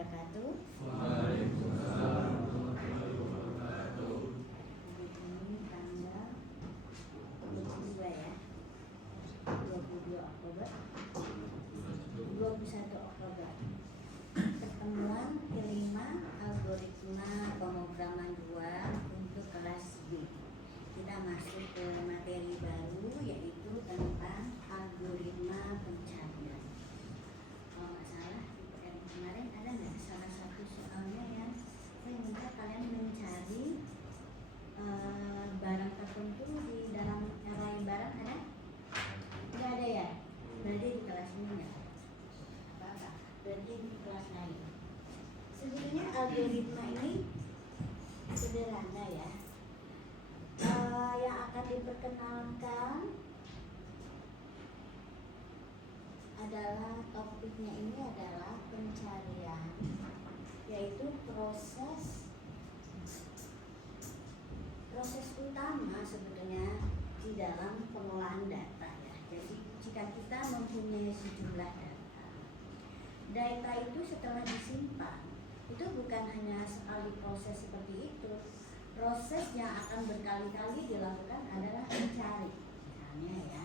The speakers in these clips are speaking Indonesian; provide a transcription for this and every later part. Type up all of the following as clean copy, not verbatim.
wabarakatuh. Waalaikumsalam warahmatullahi wabarakatuh. Ini tanggal 22 ya, 22 Oktober, 21 Oktober. Pertemuan kelima algoritma pemrograman 2 untuk kelas B. Kita masuk ke materi baru yaitu tentang algoritma pencarian. Kalau nggak salah di PR kemarin ada nggak salah satu soalnya yang saya minta kalian mencari barang tertentu di dalam array barang ada? Nggak ada ya? Berarti di kelas ini nggak ada. Apa-apa? Berarti di kelas lain. Sebenarnya algoritma ini sederhana ya. Yang akan diperkenalkan adalah topiknya ini adalah pencarian, yaitu proses utama sebetulnya di dalam pengolahan data ya. Jadi jika kita mempunyai sejumlah data itu setelah disimpan itu bukan hanya sekali proses seperti itu. Proses yang akan berkali-kali dilakukan adalah mencari. Misalnya ya,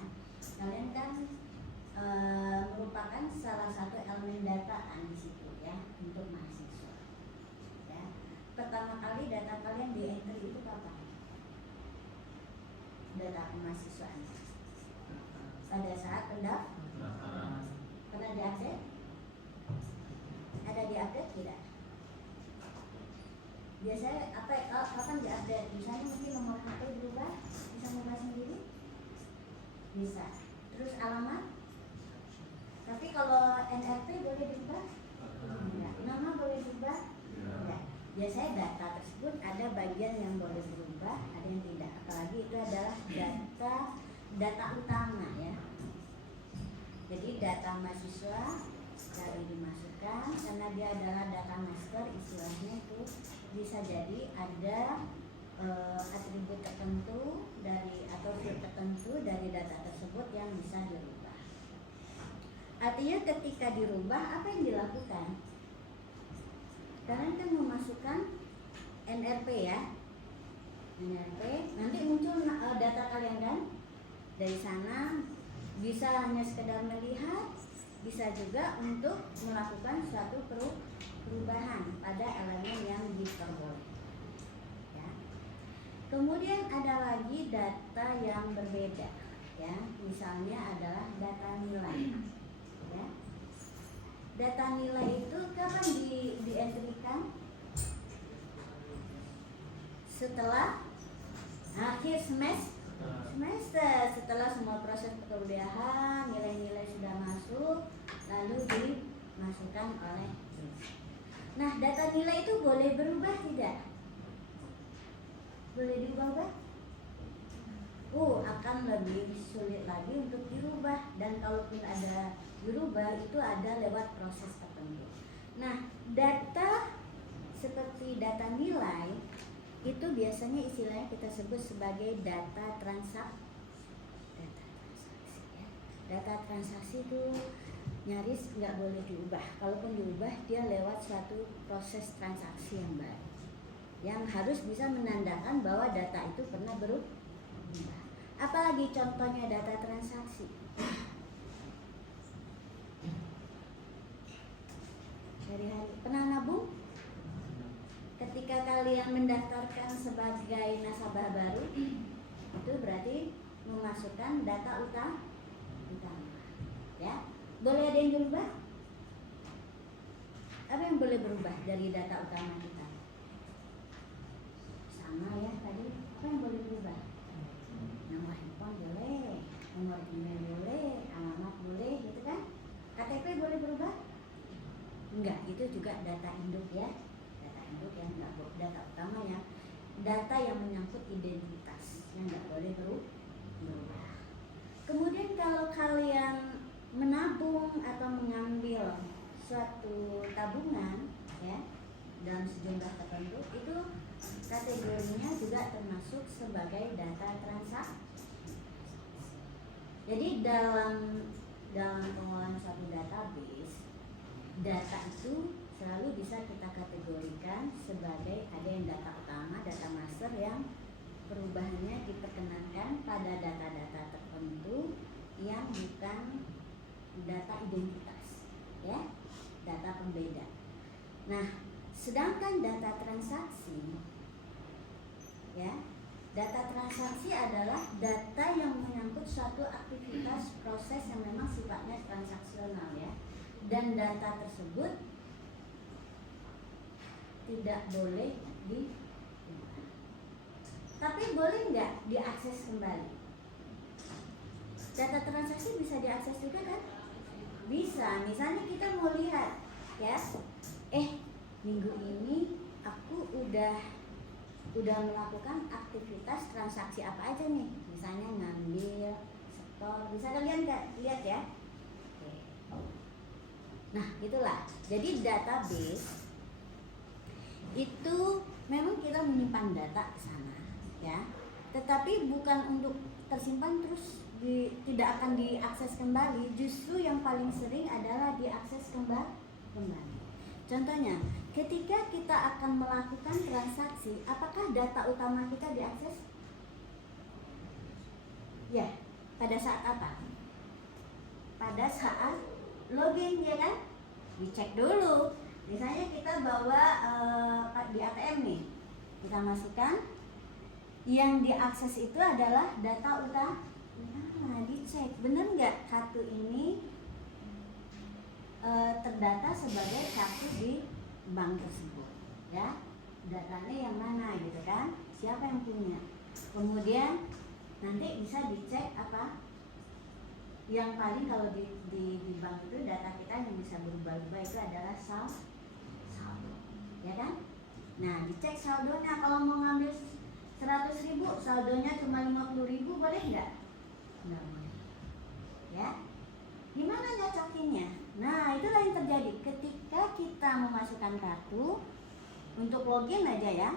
kalian kan merupakan salah satu elemen dataan di situ ya untuk mahasiswa. Ya. Pertama kali data kalian di entry itu kapan? Data kemahasiswaan. Pada saat pendaftaran. Pernah diupdate? Ada diupdate tidak? Biasanya kapan diupdate? Misalnya mungkin nomor HP berubah, bisa mengubah sendiri? Bisa. Terus alamat? Tapi kalau NRP boleh diubah? Enggak. Nama boleh diubah? Enggak. Biasanya data tersebut ada bagian yang boleh berubah, ada yang tidak. Apalagi itu adalah data utama ya. Jadi data mahasiswa sekali dimasukkan karena dia adalah data master, istilahnya itu bisa jadi ada atribut tertentu dari atau field tertentu dari data tersebut yang bisa dirubah. Artinya ketika dirubah apa yang dilakukan? Kalian kan memasukkan NRP ya, NRP nanti muncul data kalian kan dari sana, bisa hanya sekedar melihat, bisa juga untuk melakukan suatu perubahan pada elemen yang diperbolehkan. Ya. Kemudian ada lagi data yang berbeda, ya. Misalnya adalah data nilai. Ya. Data nilai itu kapan di-entry-kan? Setelah akhir semester, setelah semua proses perkuliahan, nilai-nilai sudah masuk, lalu dimasukkan oleh dosen. Nah, data nilai itu boleh berubah tidak? Boleh diubah? Akan lebih sulit lagi untuk dirubah, dan kalaupun ada dirubah itu ada lewat proses tertentu. Nah, data seperti data nilai itu biasanya istilahnya kita sebut sebagai data transaksi. Data transaksi itu nyaris nggak boleh diubah. Kalaupun diubah, dia lewat suatu proses transaksi yang baru, yang harus bisa menandakan bahwa data itu pernah berubah. Apalagi contohnya data transaksi? Hari-hari pernah nabung? Ketika kalian mendaftarkan sebagai nasabah baru, itu berarti memasukkan data utama. Ya, boleh ada yang berubah? Apa yang boleh berubah dari data utama kita? Sama ya tadi. Apa yang boleh berubah? Nomor handphone boleh, nomor email boleh, alamat boleh, gitu kan? KTP boleh berubah? Enggak, itu juga data induk ya. Data induk yang enggak, data utama ya. Data yang menyangkut identitas yang enggak boleh berubah. Kemudian kalau kalian menabung atau mengambil suatu tabungan ya dalam sejumlah tertentu, itu kategorinya juga termasuk sebagai data transaksi. Jadi dalam pengolahan suatu database, data itu selalu bisa kita kategorikan sebagai ada yang data utama, data master yang perubahannya diperkenankan pada data-data tertentu yang bukan data identitas, ya, data pembeda. Nah, sedangkan data transaksi, ya, data transaksi adalah data yang menyangkut suatu aktivitas proses yang memang sifatnya transaksional, ya, dan data tersebut tidak boleh diubah. Tapi boleh nggak diakses kembali? Data transaksi bisa diakses juga kan? Bisa. Misalnya kita mau lihat, ya, minggu ini aku udah melakukan aktivitas transaksi apa aja nih? Misalnya ngambil, setor, bisa kalian nggak lihat ya? Oke. Nah, itulah. Jadi database itu memang kita menyimpan data ke sana, ya. Tetapi bukan untuk tersimpan terus tidak akan diakses kembali. Justru yang paling sering adalah diakses kembali. Contohnya, ketika kita akan melakukan transaksi, apakah data utama kita diakses? Ya, pada saat apa? Pada saat login, ya kan? Dicek dulu. Misalnya kita bawa di ATM nih, kita masukkan, yang diakses itu adalah data utama. Nah, dicek, benar nggak kartu ini terdata sebagai kartu di bank tersebut, ya, datanya yang mana gitu kan, siapa yang punya. Kemudian nanti bisa dicek apa yang paling kalau di bank itu data kita yang bisa berubah-ubah itu adalah saldo, ya kan. Nah, dicek saldonya, kalau mau ngambil 100.000 saldonya cuma 50.000, boleh nggak? Nggak boleh, ya. Gimana nyocokinnya? Nah, itulah yang terjadi ketika kita memasukkan kartu. Untuk login aja, ya,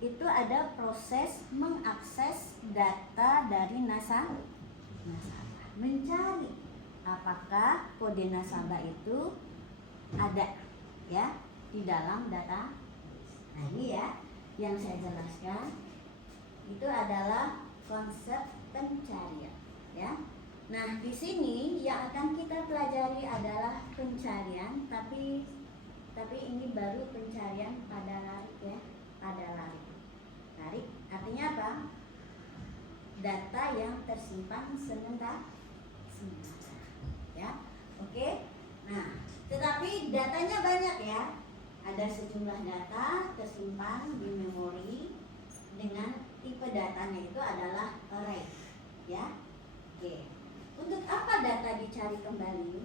itu ada proses mengakses data dari nasabah, mencari apakah kode nasabah itu ada, ya, di dalam data. Nah, ini ya yang saya jelaskan, itu adalah konsep pencarian, ya. Nah, di sini yang akan kita pelajari adalah pencarian, tapi ini baru pencarian pada larik, ya, pada larik. Larik artinya apa? Data yang tersimpan sementara, ya. Oke. Nah, tetapi datanya banyak, ya. Ada sejumlah data tersimpan di memori dengan tipe datanya itu adalah array, ya. Oke. Untuk apa data dicari kembali?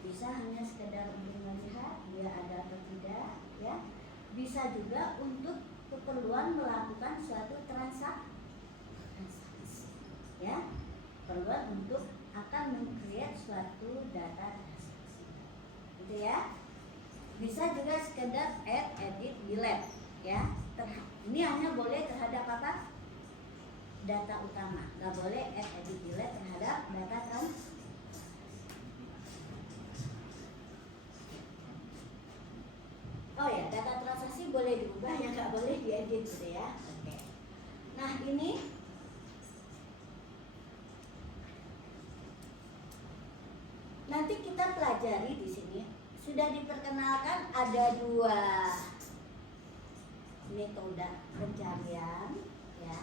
Bisa hanya sekedar untuk melihat dia ada atau tidak, ya. Bisa juga untuk keperluan melakukan suatu transaksi, ya. Perluan untuk akan meng-create suatu data transaksi, gitu ya. Bisa juga sekedar add, edit, delete, ya. Ini hanya boleh terhadap apa? Data utama, nggak boleh add, edit, delete terhadap data transaksi. Oh ya, data transaksi boleh diubah, yang nggak boleh diedit, gitu ya. Oke. Nah, ini nanti kita pelajari di sini. Sudah diperkenalkan ada dua metode pencarian, ya,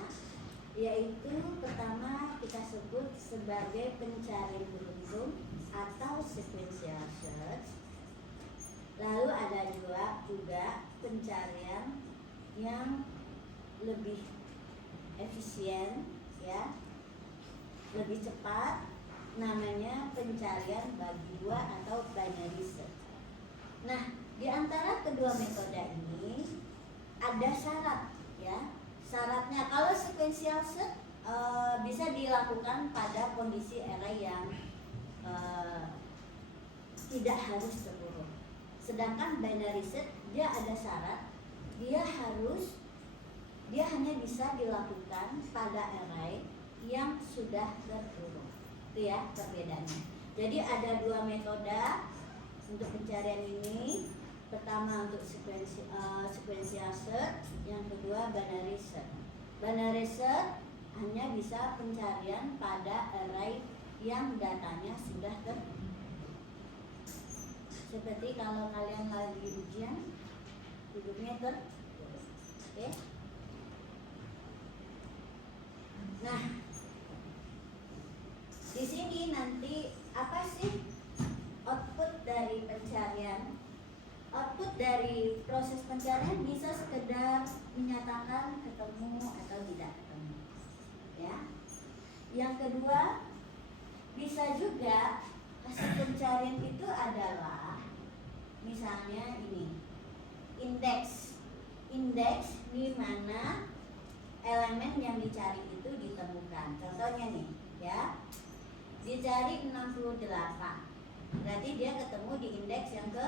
yaitu pertama kita sebut sebagai pencarian beruntun atau sequential search. Lalu ada juga pencarian yang lebih efisien, ya, lebih cepat, namanya pencarian bagi dua atau binary search. Nah, di antara kedua metode ini ada syarat, ya. Syaratnya kalau sequential search bisa dilakukan pada kondisi array yang tidak harus terurut. Sedangkan binary search dia ada syarat, dia hanya bisa dilakukan pada array yang sudah terurut. Itu ya perbedaannya. Jadi ada dua metode untuk pencarian ini. pertama untuk sequential search, yang kedua binary search. Binary search hanya bisa pencarian pada array yang datanya sudah seperti kalau kalian lagi ujian hidupnya oke. Nah, di sini nanti apa sih output dari pencarian? Output dari proses pencarian bisa sekedar menyatakan ketemu atau tidak ketemu, ya. Yang kedua, bisa juga hasil pencarian itu adalah misalnya ini indeks di mana elemen yang dicari itu ditemukan. Contohnya nih, ya, dicari 68, berarti dia ketemu di indeks yang ke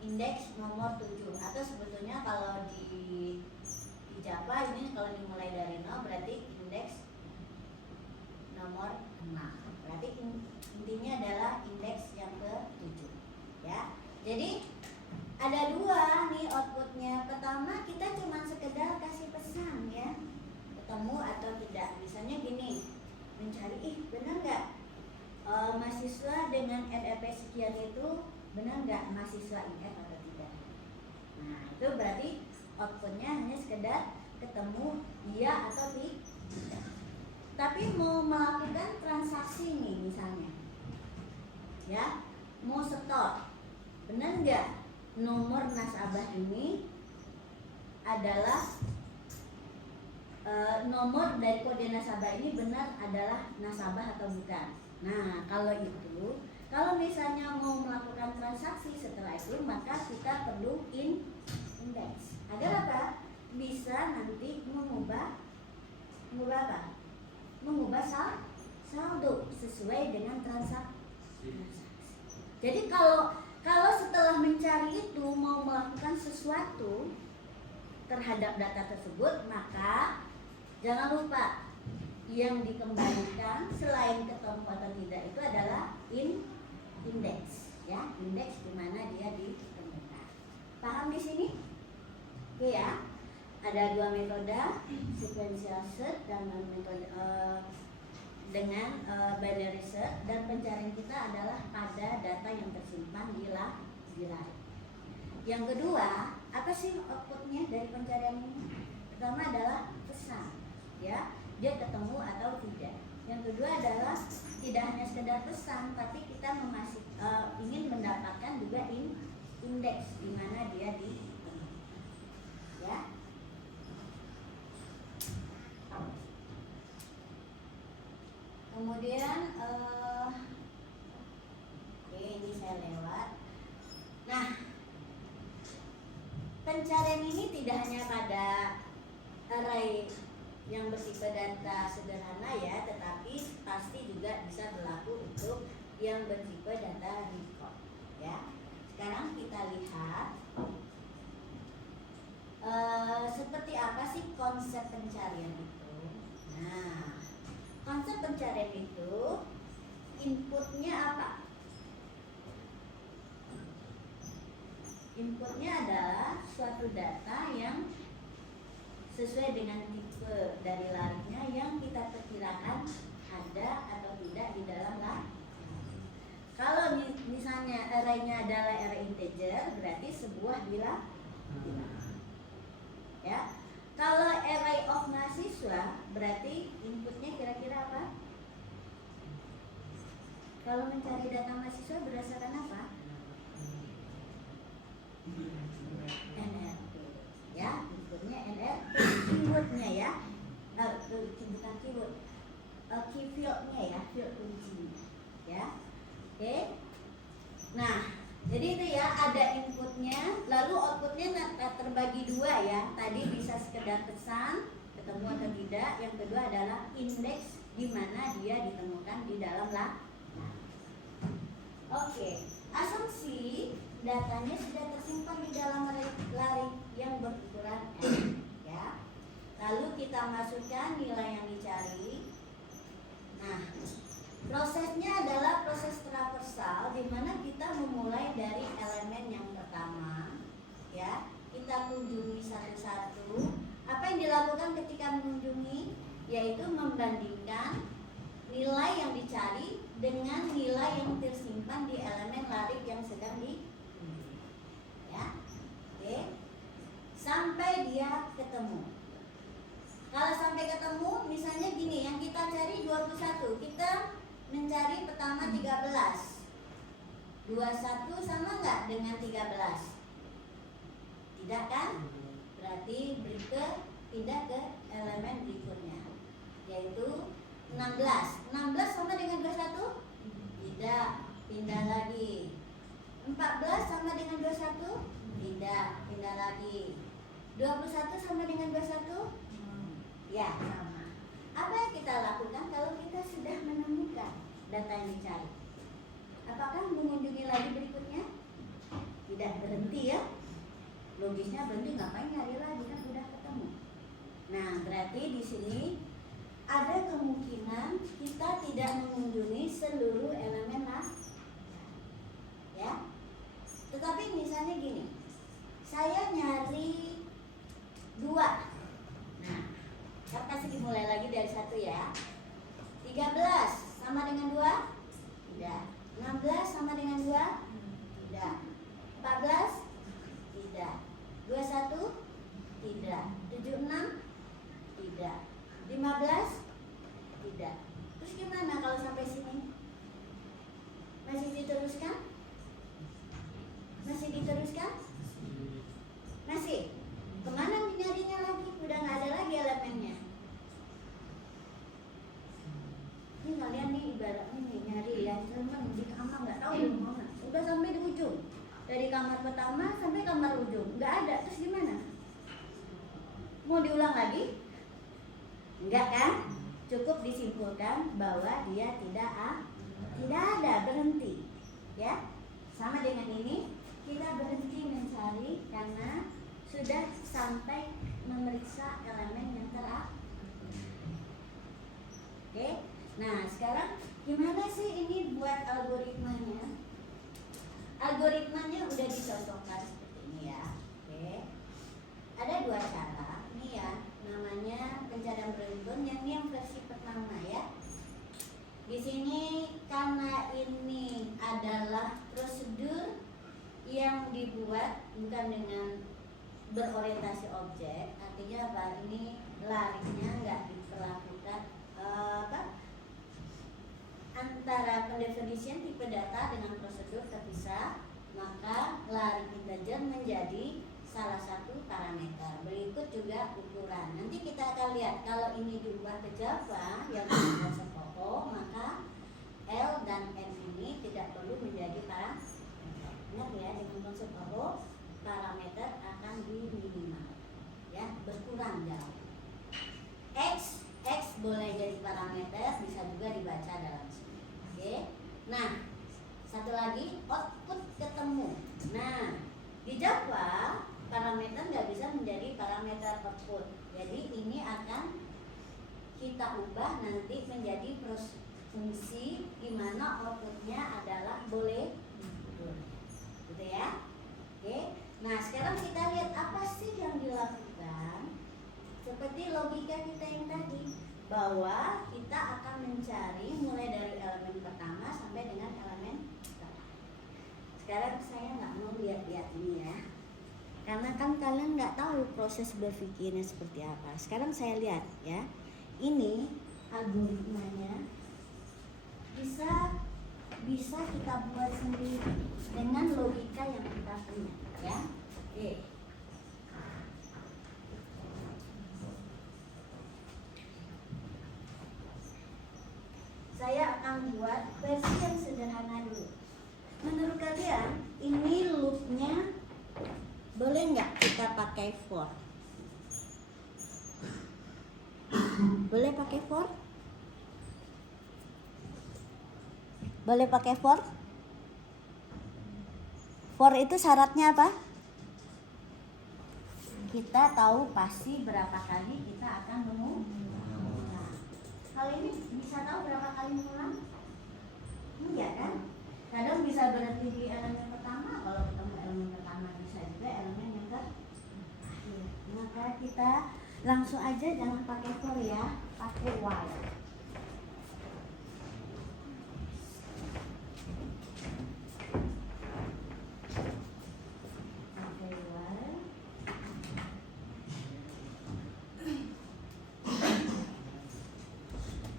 indeks nomor 7, atau sebetulnya kalau di Java ini kalau dimulai dari 0 berarti indeks nomor 6. Berarti intinya adalah indeks yang ke-7, ya. Jadi ada dua nih outputnya. Pertama kita cuma sekedar kasih pesan, ya, ketemu atau tidak. Misalnya gini, mencari benar nggak mahasiswa dengan NRP sekian itu benar nggak mahasiswa IF atau tidak. Nah itu berarti outputnya hanya sekedar ketemu iya atau tidak. Tapi mau melakukan transaksi nih misalnya, ya, mau store, benar nggak nomor nasabah ini adalah nomor dari kode nasabah ini benar adalah nasabah atau bukan. Nah kalau itu, kalau misalnya mau melakukan transaksi setelah itu, maka kita perlu indeks agar apa? Bisa nanti mengubah apa? Mengubah saldo sesuai dengan transaksi. Jadi kalau setelah mencari itu mau melakukan sesuatu terhadap data tersebut, maka jangan lupa yang dikembalikan selain ketemu atau tidak itu adalah indeks, ya, indeks di mana dia ditemukan. Paham di sini? Oke ya. Ada dua metode, sequential search dan metode dengan binary search, dan pencarian kita adalah pada data yang tersimpan di library. Yang kedua, apa sih outputnya dari pencarian ini? Pertama adalah pesan, ya, dia ketemu atau tidak. Yang kedua adalah tidak hanya sekedar pesan, tapi kita ingin mendapatkan juga indeks di mana dia ditemukan, ya. Kemudian ini saya lewat. Nah, pencarian ini tidak hanya pada array yang bertipe data sederhana, ya, tetapi pasti juga bisa berlaku untuk yang bertipe data record, ya. Sekarang kita lihat seperti apa sih konsep pencarian itu. Nah, konsep pencarian itu inputnya apa? Inputnya adalah suatu data yang sesuai dengan tipe dari larinya yang kita perkirakan ada atau tidak di dalam lari. Kalau misalnya array-nya adalah array integer, berarti sebuah bilangan, ya. Kalau array of mahasiswa, berarti inputnya kira-kira apa? Kalau mencari data mahasiswa berdasarkan apa? NRP, ya, inputnya NRP, keywordnya, ya, bukan keyword, key fieldnya, ya, field kuncinya, ya. Oke. Nah, jadi itu ya, ada inputnya, lalu outputnya terbagi dua, ya. Tadi bisa sekedar pesan, ketemu atau tidak. Yang kedua adalah indeks di mana dia ditemukan di dalam Oke, asumsi datanya sudah tersimpan di dalam lari yang berukuran n, ya. Lalu kita masukkan nilai yang dicari. Nah, Prosesnya adalah proses traversal, di mana kita memulai dari elemen yang pertama, ya. Kita kunjungi satu-satu. Apa yang dilakukan ketika mengunjungi? Yaitu membandingkan nilai yang dicari dengan nilai yang tersimpan di elemen larik yang sedang dikunjungi, ya. Oke. Sampai dia ketemu. Kalau sampai ketemu, misalnya gini, yang kita cari 21, kita mencari pertama 13. 21 sama nggak dengan 13? Tidak kan? Berarti pindah ke elemen berikutnya, yaitu 16. 16 sama dengan 21? Tidak, pindah lagi. 14 sama dengan 21? Tidak, pindah lagi. 21 sama dengan 21? Ya, sama. Apa yang kita lakukan kalau kita sudah menemukan data yang dicari? Apakah mengunjungi lagi berikutnya? Tidak, berhenti ya. Logisnya berhenti, ngapain nyari lagi, kan sudah ketemu. Nah, berarti di sini ada kemungkinan kita tidak mengunjungi seluruh elemen lah, ya. Tetapi misalnya gini, saya nyari 2. Nah, kita kasih dimulai lagi dari 1 ya. 13 sama dengan 2? Tidak. 16 sama dengan 2? Tidak. 14? Tidak. 21? Tidak. 76? Tidak. 15? Tidak. Terus gimana kalau sampai sini? Masih diteruskan? Masih diteruskan? Masih? Kemana nyarinya lagi? Udah nggak ada lagi elemennya. Ini kalian nih ibaratnya nih nyari ya, teman di kamar nggak tahu di mana. Udah sampai di ujung. Dari kamar pertama sampai kamar ujung, nggak ada. Terus gimana? Mau diulang lagi? Enggak kan? Cukup disimpulkan bahwa dia tidak ada, berhenti. Ya, sama dengan ini kita berhenti mencari karena sudah sampai memeriksa elemen yang terakhir. Oke, nah sekarang gimana sih ini buat algoritmanya? Algoritmanya udah dicocokkan seperti ini ya. Oke, ada 2 cara. Ini ya, namanya pencarian beruntun. Yang ini yang versi pertama ya. Di sini karena ini adalah prosedur yang dibuat bukan dengan berorientasi objek, artinya apa? Ini lariknya nggak diperlakukan antara pendefinisian tipe data dengan prosedur terpisah, maka larik integer menjadi salah satu parameter. Berikut juga ukuran. Nanti kita akan lihat kalau ini diubah ke Java yang konsep pokok, maka L dan M ini tidak perlu menjadi parameter. Ingat ya, dengan konsep pokok parameter akan diminimal, ya, berkurang jauh. X boleh jadi parameter, bisa juga dibaca dalam sini. Oke. Nah, satu lagi output ketemu. Nah, di Java parameter nggak bisa menjadi parameter output. Jadi ini akan kita ubah nanti menjadi fungsi di mana outputnya adalah boleh, gitu ya. Oke. Nah, sekarang kita lihat apa sih yang dilakukan. Seperti logika kita yang tadi, bahwa kita akan mencari mulai dari elemen pertama sampai dengan elemen terakhir. Sekarang saya nggak mau lihat-lihat ini ya, karena kan kalian nggak tahu proses berpikirnya seperti apa. Sekarang saya lihat ya, ini algoritmanya bisa kita buat sendiri dengan logika yang kita punya ya. Oke. Saya akan buat versi yang sederhana dulu. Menurut kalian ini loopnya boleh nggak kita pakai for? Boleh pakai for? Boleh pakai for? For itu syaratnya apa? Kita tahu pasti berapa kali kita akan mengulang. Nah, kalau ini bisa tahu berapa kali mengulang? jadi elemen pertama, kalau ketemu elemen pertama bisa juga elemen yang terakhir. Maka kita langsung aja, jangan pakai for ya, pakai while. Pakai while.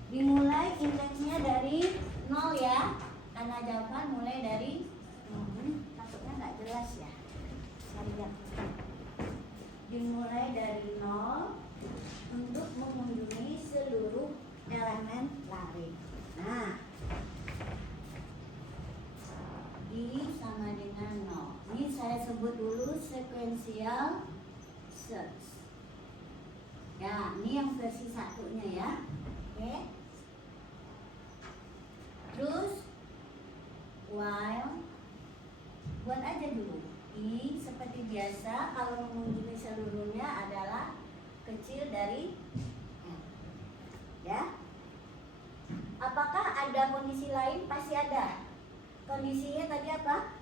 Dimulai indeksnya dari 0 ya, karena jawaban mulai dari takutnya nggak jelas ya. Saya lihat. Dimulai dari 0 untuk mengunjungi seluruh elemen lari. Nah, I sama dengan 0. Ini saya sebut dulu sequential search. Ya, ini yang versi satunya ya. Oke. Terus while, buat aja dulu. I seperti biasa kalau mengunjungi seluruhnya adalah kecil dari N. Ya. Apakah ada kondisi lain? Pasti ada. Kondisinya tadi apa?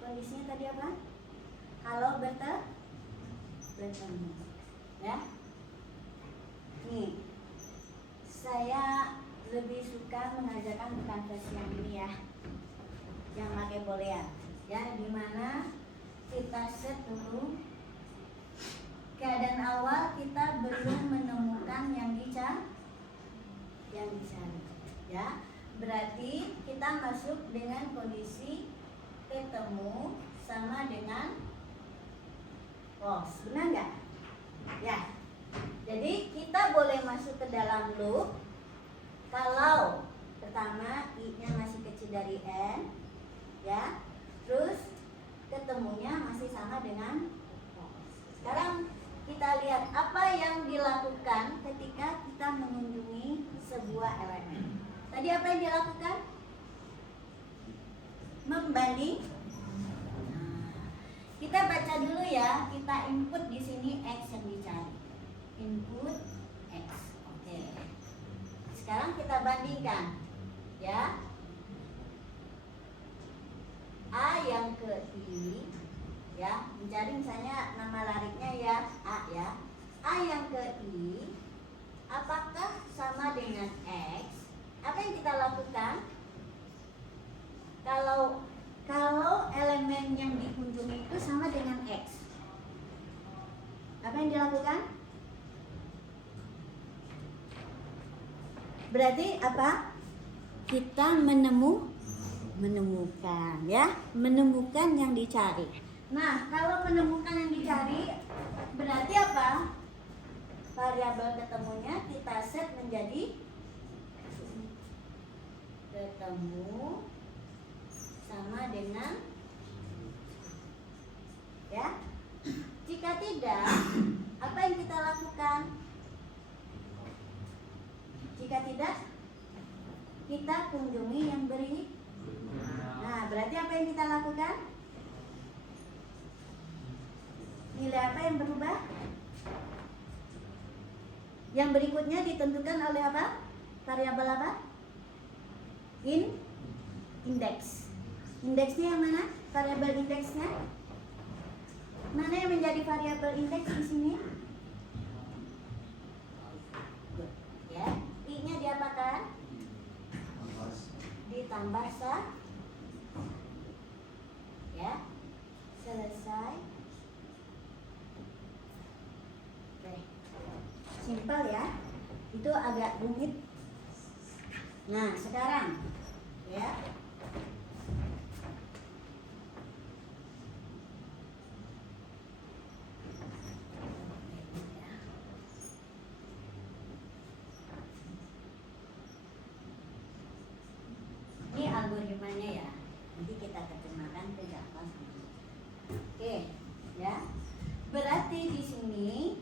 Kondisinya tadi apa? Kalau bertemu. Ya. Nih. Saya lebih suka mengajarkan bukan versi yang ini ya, yang pakai boolean ya, dimana kita set dulu keadaan awal, kita belum menemukan yang dicari ya, berarti kita masuk dengan kondisi ketemu sama dengan false, benar nggak ya? Jadi kita boleh masuk ke dalam loop kalau pertama I-nya masih kecil dari N ya, terus ketemunya masih sama dengan false. Sekarang kita lihat apa yang dilakukan ketika kita mengunjungi sebuah elemen. Tadi apa yang dilakukan? Membanding. Kita baca dulu ya, kita input di sini X yang dicari. Input X. Oke. Sekarang kita bandingkan ya. A yang ke I ya, mencari misalnya nama lariknya ya A ya. A yang ke I apakah sama dengan X? Apa yang kita lakukan? Kalau elemen yang dikunjungi itu sama dengan X, apa yang dilakukan? Berarti apa? Kita menemukan ya, menemukan yang dicari. Nah, kalau menemukan yang dicari berarti apa? Variabel ketemunya kita set menjadi ketemu sama dengan ya. Jika tidak, apa yang kita lakukan? Jika tidak, kita kunjungi yang beri. Nah, berarti apa yang kita lakukan? Nilai apa yang berubah? Yang berikutnya ditentukan oleh apa? Variabel apa? Indeks. Indeksnya yang mana? Variabel indeksnya? Mana yang menjadi variabel indeks di sini? Ya, I-nya diapakan? Ditambah ya. Selesai. Oke. Simpel ya. Itu agak rumit. Nah, sekarang ya. Ini algoritmanya ya. Nanti kita terjemahkan ke Java. Oke, ya. Berarti di sini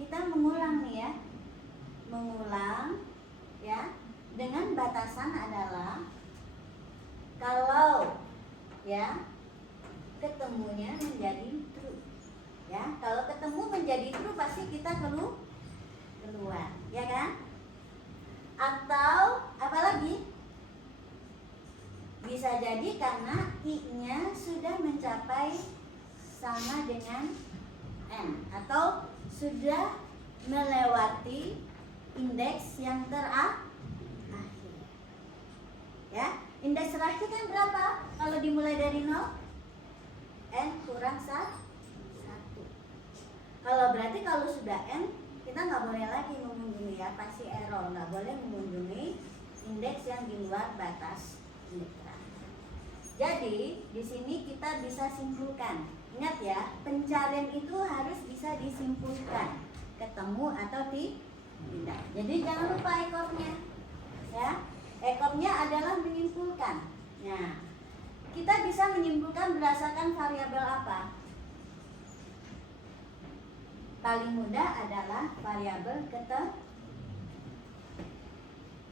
kita mengulang nih ya. Mengulang ya. Dengan batasan adalah kalau ya ketemunya menjadi true. Ya, kalau ketemu menjadi true pasti kita keluar, ya kan? Atau apa terjadi karena I-nya sudah mencapai sama dengan N atau sudah melewati indeks yang terakhir. Ya, indeks terakhir kan berapa? Kalau dimulai dari 0, N kurang 1. Kalau berarti kalau sudah N, kita nggak boleh lagi mengunjungi, ya, pasti error, nggak boleh mengunjungi indeks yang di luar batas indeks terakhir. Jadi di sini kita bisa simpulkan. Ingat ya, pencarian itu harus bisa disimpulkan, ketemu atau tidak. Jadi jangan lupa ekornya, ya. Ekornya adalah menyimpulkan. Nah, kita bisa menyimpulkan berdasarkan variabel apa? Paling mudah adalah variabel ketemu.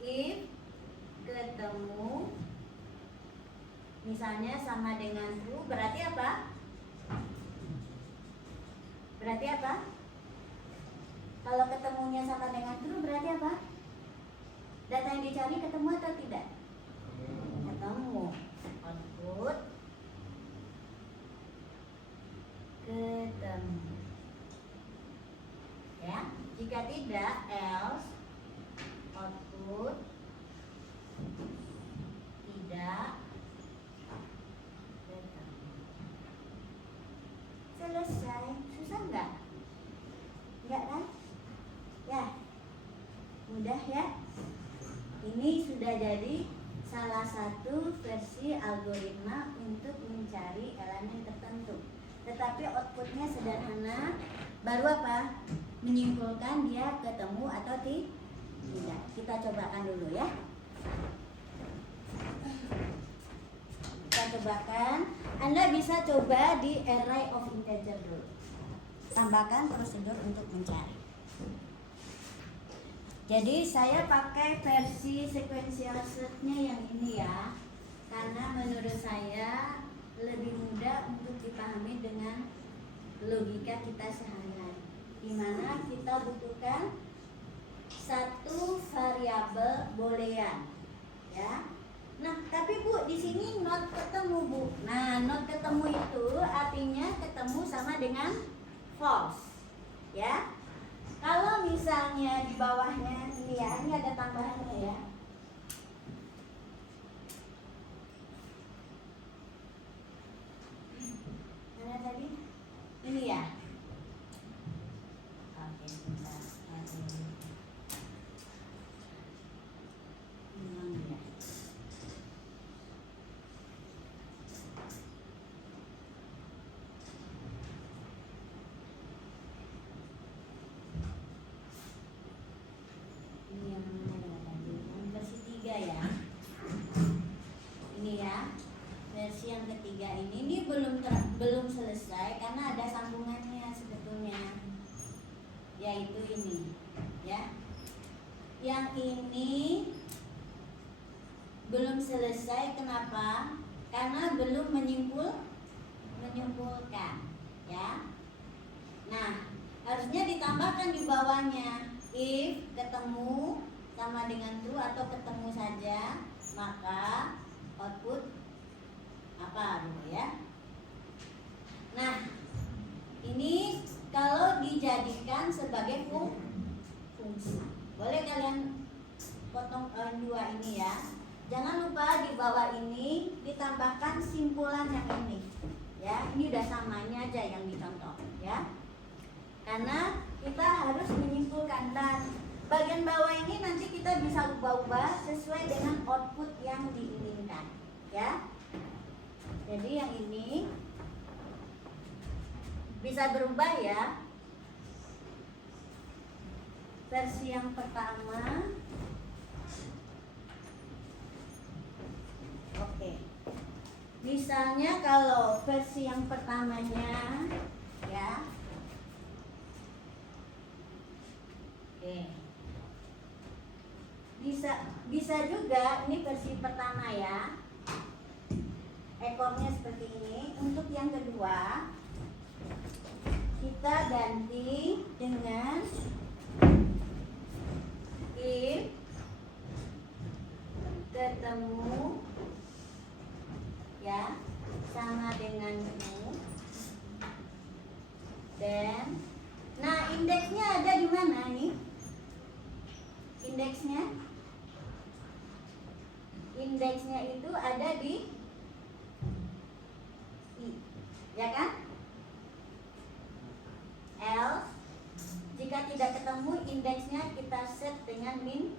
If ketemu misalnya sama dengan true, berarti apa? Berarti apa? Kalau ketemunya sama dengan true berarti apa? Data yang dicari ketemu atau tidak? Ketemu. Output ketemu. Ya, jika tidak, else output tidak ketemu. Selesai. Susah nggak? Enggak kan? Ya, mudah ya. Ini sudah jadi salah satu versi algoritma untuk mencari elemen tertentu. Tetapi outputnya sederhana. Baru apa? Menyimpulkan dia ketemu atau tidak. Kita cobakan dulu ya. Kita cobakan. Anda bisa coba di array of integer dulu. Tambahkan prosedur untuk mencari. Jadi saya pakai versi sequential search-nya yang ini ya, karena menurut saya lebih mudah untuk dipahami dengan logika kita sehari-hari, di mana kita butuhkan satu variabel boolean, ya. Nah, tapi Bu, di sini not ketemu Bu. Nah, not ketemu itu artinya ketemu sama dengan false, ya. Kalau misalnya di bawahnya ini ya, ini ada tambahannya ya. Mana tadi? Ini ya. Oke, sebentar. Ini ya. Ya, ini ya, versi yang ketiga ini belum selesai karena ada sambungannya sebetulnya, yaitu ini ya. Yang ini belum selesai, kenapa? Karena belum menyimpulkan ya. Nah, harusnya ditambahkan di bawahnya if ketemu sama dengan true atau ketemu saja, maka output apa dulu ya. Nah, ini kalau dijadikan sebagai fungsi, boleh kalian potong dua ini ya. Jangan lupa di bawah ini ditambahkan simpulan yang ini ya. Ini udah samanya aja yang dicontoh ya, karena kita harus menyimpulkan. Dan bagian bawah ini nanti kita bisa ubah-ubah sesuai dengan output yang diinginkan ya. Jadi yang ini bisa berubah ya. Versi yang pertama, oke. Misalnya kalau versi yang pertamanya ya, oke. Bisa juga ini versi pertama ya, ekornya seperti ini. Untuk yang kedua kita ganti dengan if ketemu indeksnya itu ada di I, ya kan? Else jika tidak ketemu indeksnya kita set dengan min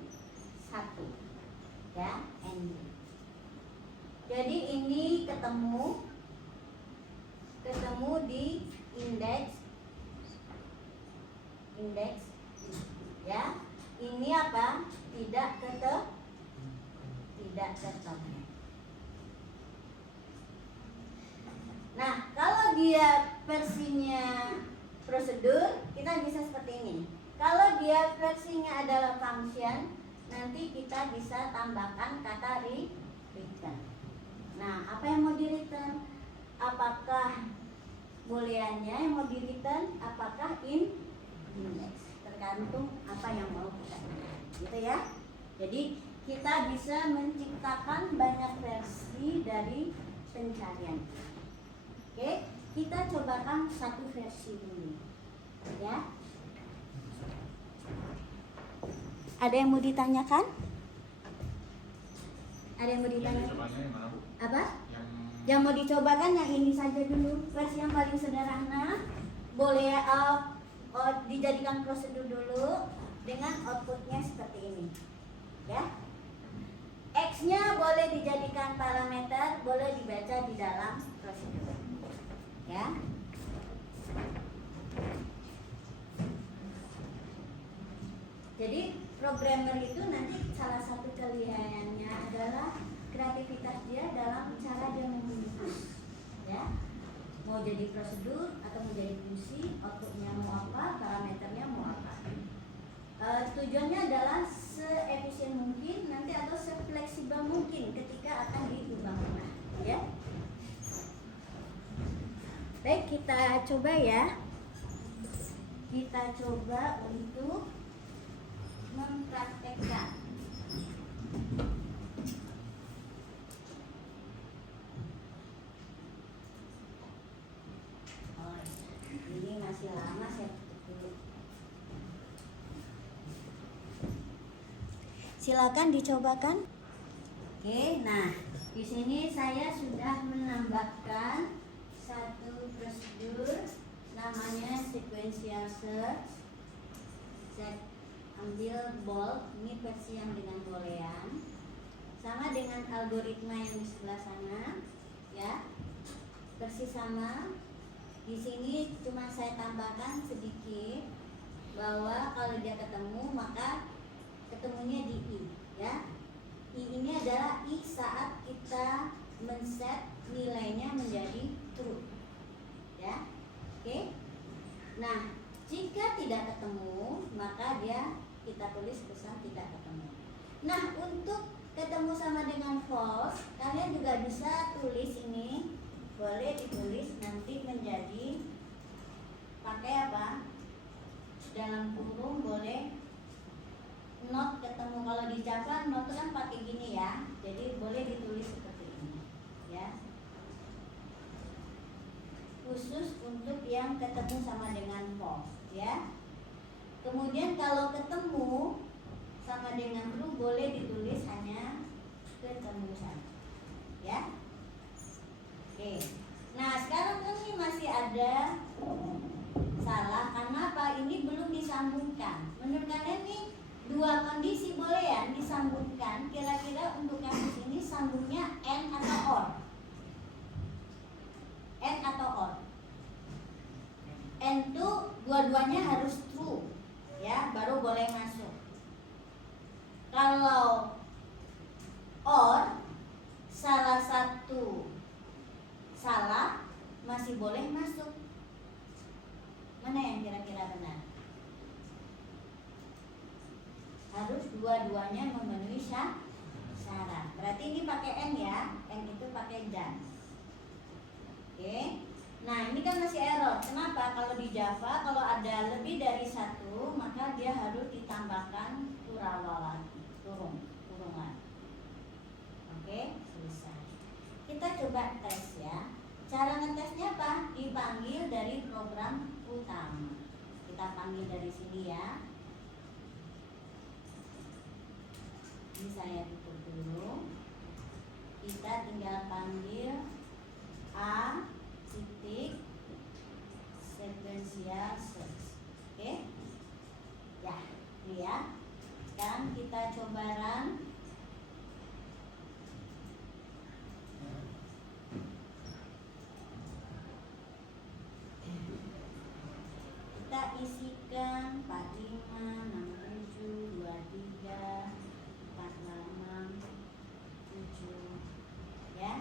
1, ya, ND. Jadi ini ketemu di indeks, ya. Ini apa? Tidak ketemu. Nah, kalau dia versinya prosedur, kita bisa seperti ini. Kalau dia versinya adalah function, nanti kita bisa tambahkan kata return. Nah, apa yang mau di return? Apakah booleannya yang mau di return? Apakah index? Tergantung apa yang mau kita gitu ya. Jadi kita bisa menciptakan banyak versi dari pencarian. Oke, kita cobakan satu versi dulu, ya. Ada yang mau ditanyakan? Ada yang mau ditanyakan? Apa? Yang mau dicobakan yang ini saja dulu, versi yang paling sederhana. Boleh dijadikan prosedur dulu dengan outputnya seperti ini, ya. X-nya boleh dijadikan parameter, boleh dibaca di dalam prosedur, ya. Jadi programmer itu nanti salah satu kelebihannya adalah kreativitas dia dalam cara dia menulis, ya. Mau jadi prosedur atau mau jadi fungsi, outputnya mau apa, parameternya mau apa. Tujuannya adalah seefisien mungkin nanti atau sefleksibel mungkin ketika akan diubah-ubah, ya. Baik, kita coba ya. Kita coba untuk mempraktekkan. Oh, ini masih lama, saya tutup dulu. Silakan dicobakan. Oke, nah di sini saya sudah menambahkan satu prosedur namanya sequential search. Saya ambil bold, ini versi yang dengan boolean, sama dengan algoritma yang di sebelah sana, ya, versi sama. Di sini cuma saya tambahkan sedikit bahwa kalau dia ketemu maka ketemunya di I, ya. I ini adalah I saat kita men-set nilainya menjadi true, ya. Oke. Nah, jika tidak ketemu maka kita tulis pesan tidak ketemu. Nah, untuk ketemu sama dengan false, kalian juga bisa tulis ini, boleh ditulis nanti menjadi pakai apa? Dalam kurung boleh not ketemu. Kalau di Java not kan pakai gini ya. Jadi boleh ditulis seperti ini, ya. Khusus untuk yang ketemu sama dengan false, ya. Kemudian kalau ketemu sama dengan true boleh ditulis hanya ketemu saja, ya. Oke. Nah, sekarang ini masih ada salah karena apa? Ini belum disambungkan. Menurut kalian nih dua kondisi boleh ya disambungkan? Kira-kira untuk kasus ini sambungnya and atau or? And atau or? And itu dua-duanya harus true, ya, baru boleh masuk. Kalau or salah satu salah masih boleh masuk. Mana yang kira-kira benar? Harus dua-duanya memenuhi syarat. Berarti ini pakai N ya, N itu pakai dan. Oke. Nah, ini kan masih error. Kenapa? Kalau di Java kalau ada lebih dari satu maka dia harus ditambahkan kurungan. Oke, selesai. Kita coba tes ya. Cara ngetesnya apa? Dipanggil dari program utama. Kita panggil dari sini ya. Ini saya tutup dulu. kita tinggal panggil A titik sequential search. Oke? Ya, ini ya. Sekarang kita coba run. Kita isikan 45, 67, 23, 46, 7, ya.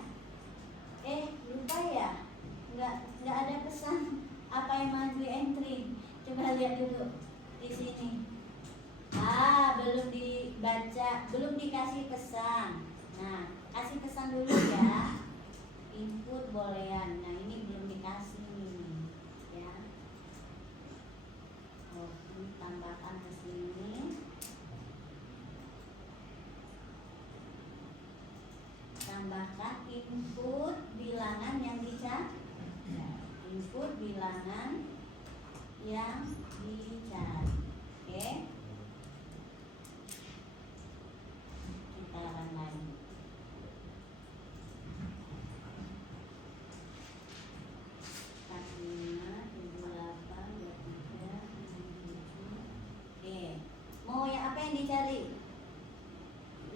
Lupa ya, nggak ada pesan apa yang mau di entry. Coba lihat dulu di sini. Belum dibaca, belum dikasih pesan. Nah, kasih pesan dulu ya. Input boolean. Nah, ini belum dikasih nih, ya. Ini tambahkan ke sini. Tambahkan input bilangan yang dicari. Input bilangan yang dicari. Oke. Kita run lagi. Mau yang apa yang dicari?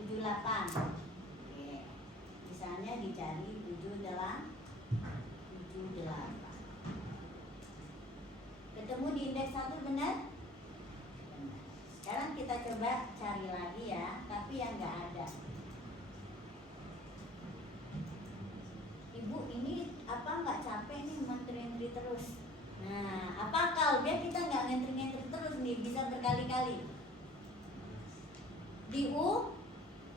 78. Oke. Misalnya dicari 78. Ketemu di indeks 1 benar? Benar. Sekarang kita coba cari lagi ya, tapi yang nggak ada. Ibu ini apa nggak capek nih ngentri-ngentri terus? Nah, apa kalau biar kita nggak ngentri-ngentri terus nih, bisa berkali-kali.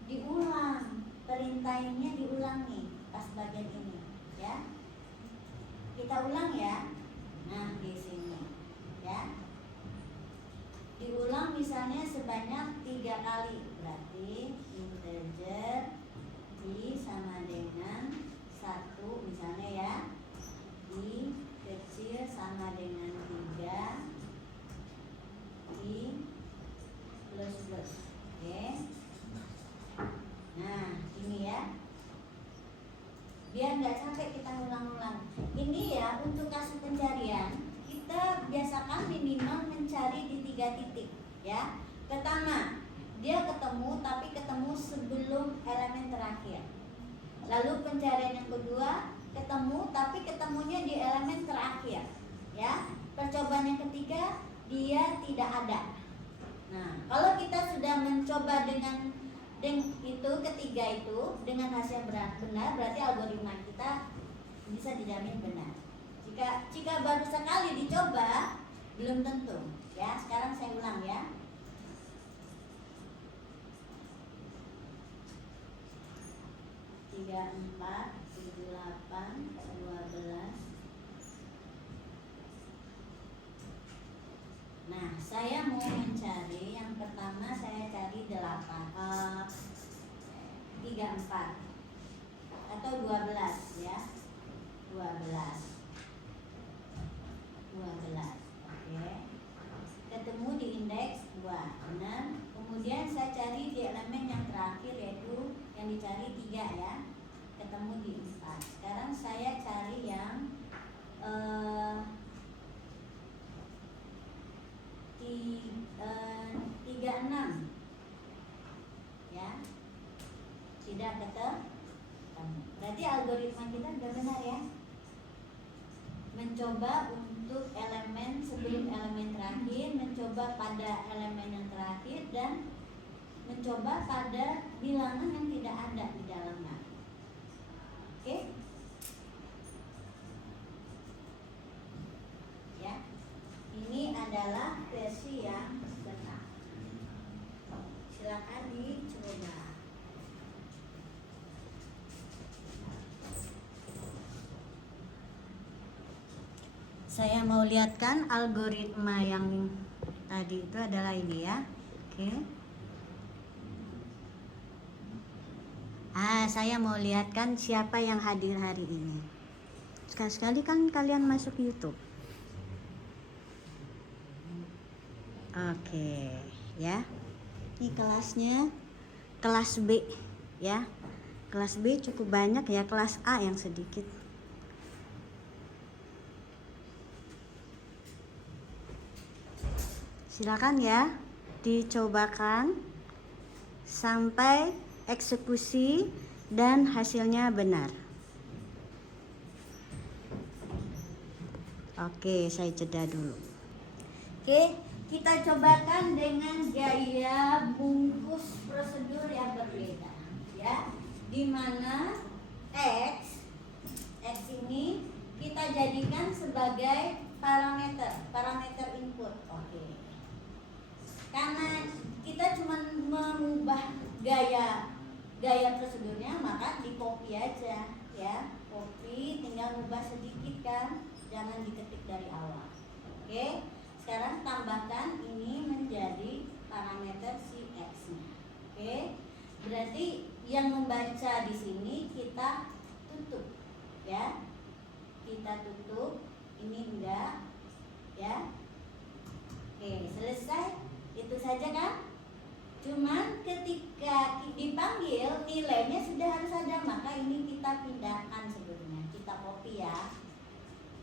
Diulang, perintahnya diulang nih pas bagian ini, ya. Kita ulang ya. Nah, di sini, ya. Diulang misalnya sebanyak 3 kali, berarti integer i sama dengan 1 misalnya ya. I kecil sama dengan 3, i plus. Oke. Nah, ini ya. Biar nggak capek kita ulang-ulang. Ini ya untuk kasus pencarian kita biasakan minimal mencari di 3 titik, ya. Pertama, dia ketemu tapi ketemu sebelum elemen terakhir. Lalu pencarian yang kedua, ketemu tapi ketemunya di elemen terakhir, ya. Percobaan yang ketiga, dia tidak ada. Nah, kalau kita sudah mencoba dengan itu ketiga itu dengan hasil benar, berarti algoritma kita bisa dijamin benar. Jika baru sekali dicoba belum tentu, ya. Sekarang saya ulang ya. Tiga, 4, 7, 8, 12. Nah, saya mau mencari yang pertama, saya cari 8, 3, 4 atau 12 ya. 12. Oke. Ketemu di indeks 2. Benar. Kemudian saya cari di elemen yang terakhir yaitu yang dicari 3 ya. Ketemu di 4. Sekarang saya cari yang 36 ya, tidak ketemu. Berarti algoritma kita sudah benar ya, mencoba untuk elemen sebelum elemen terakhir, mencoba pada elemen yang terakhir, dan mencoba pada bilangan yang tidak ada di dalamnya. Oke? Ya. Ini adalah versi yang benar. Silakan dicoba. Saya mau lihatkan algoritma yang tadi itu adalah ini ya. Oke. Saya mau lihatkan siapa yang hadir hari ini. Sekali-sekali kan kalian masuk YouTube. Oke, ya. Ini kelasnya kelas B ya. Kelas B cukup banyak ya, kelas A yang sedikit. Silakan ya, dicobakan sampai eksekusi dan hasilnya benar. Oke, saya jeda dulu. Oke, kita cobakan dengan gaya bungkus prosedur yang berbeda, ya. Di mana X ini kita jadikan sebagai parameter input. Oke. Karena kita cuma mengubah gaya prosedurnya, maka di copy aja, ya. Copy, tinggal ubah sedikit kan, jangan diketik dari awal. Oke. Sekarang tambahkan ini menjadi parameter si X-nya. Oke. Berarti yang membaca di sini kita tutup, ya. Kita tutup, ini enggak, ya. Oke, selesai. Itu saja kan? Cuman ketika dipanggil nilainya sudah harus ada, maka ini kita pindahkan sebetulnya. Kita copy ya.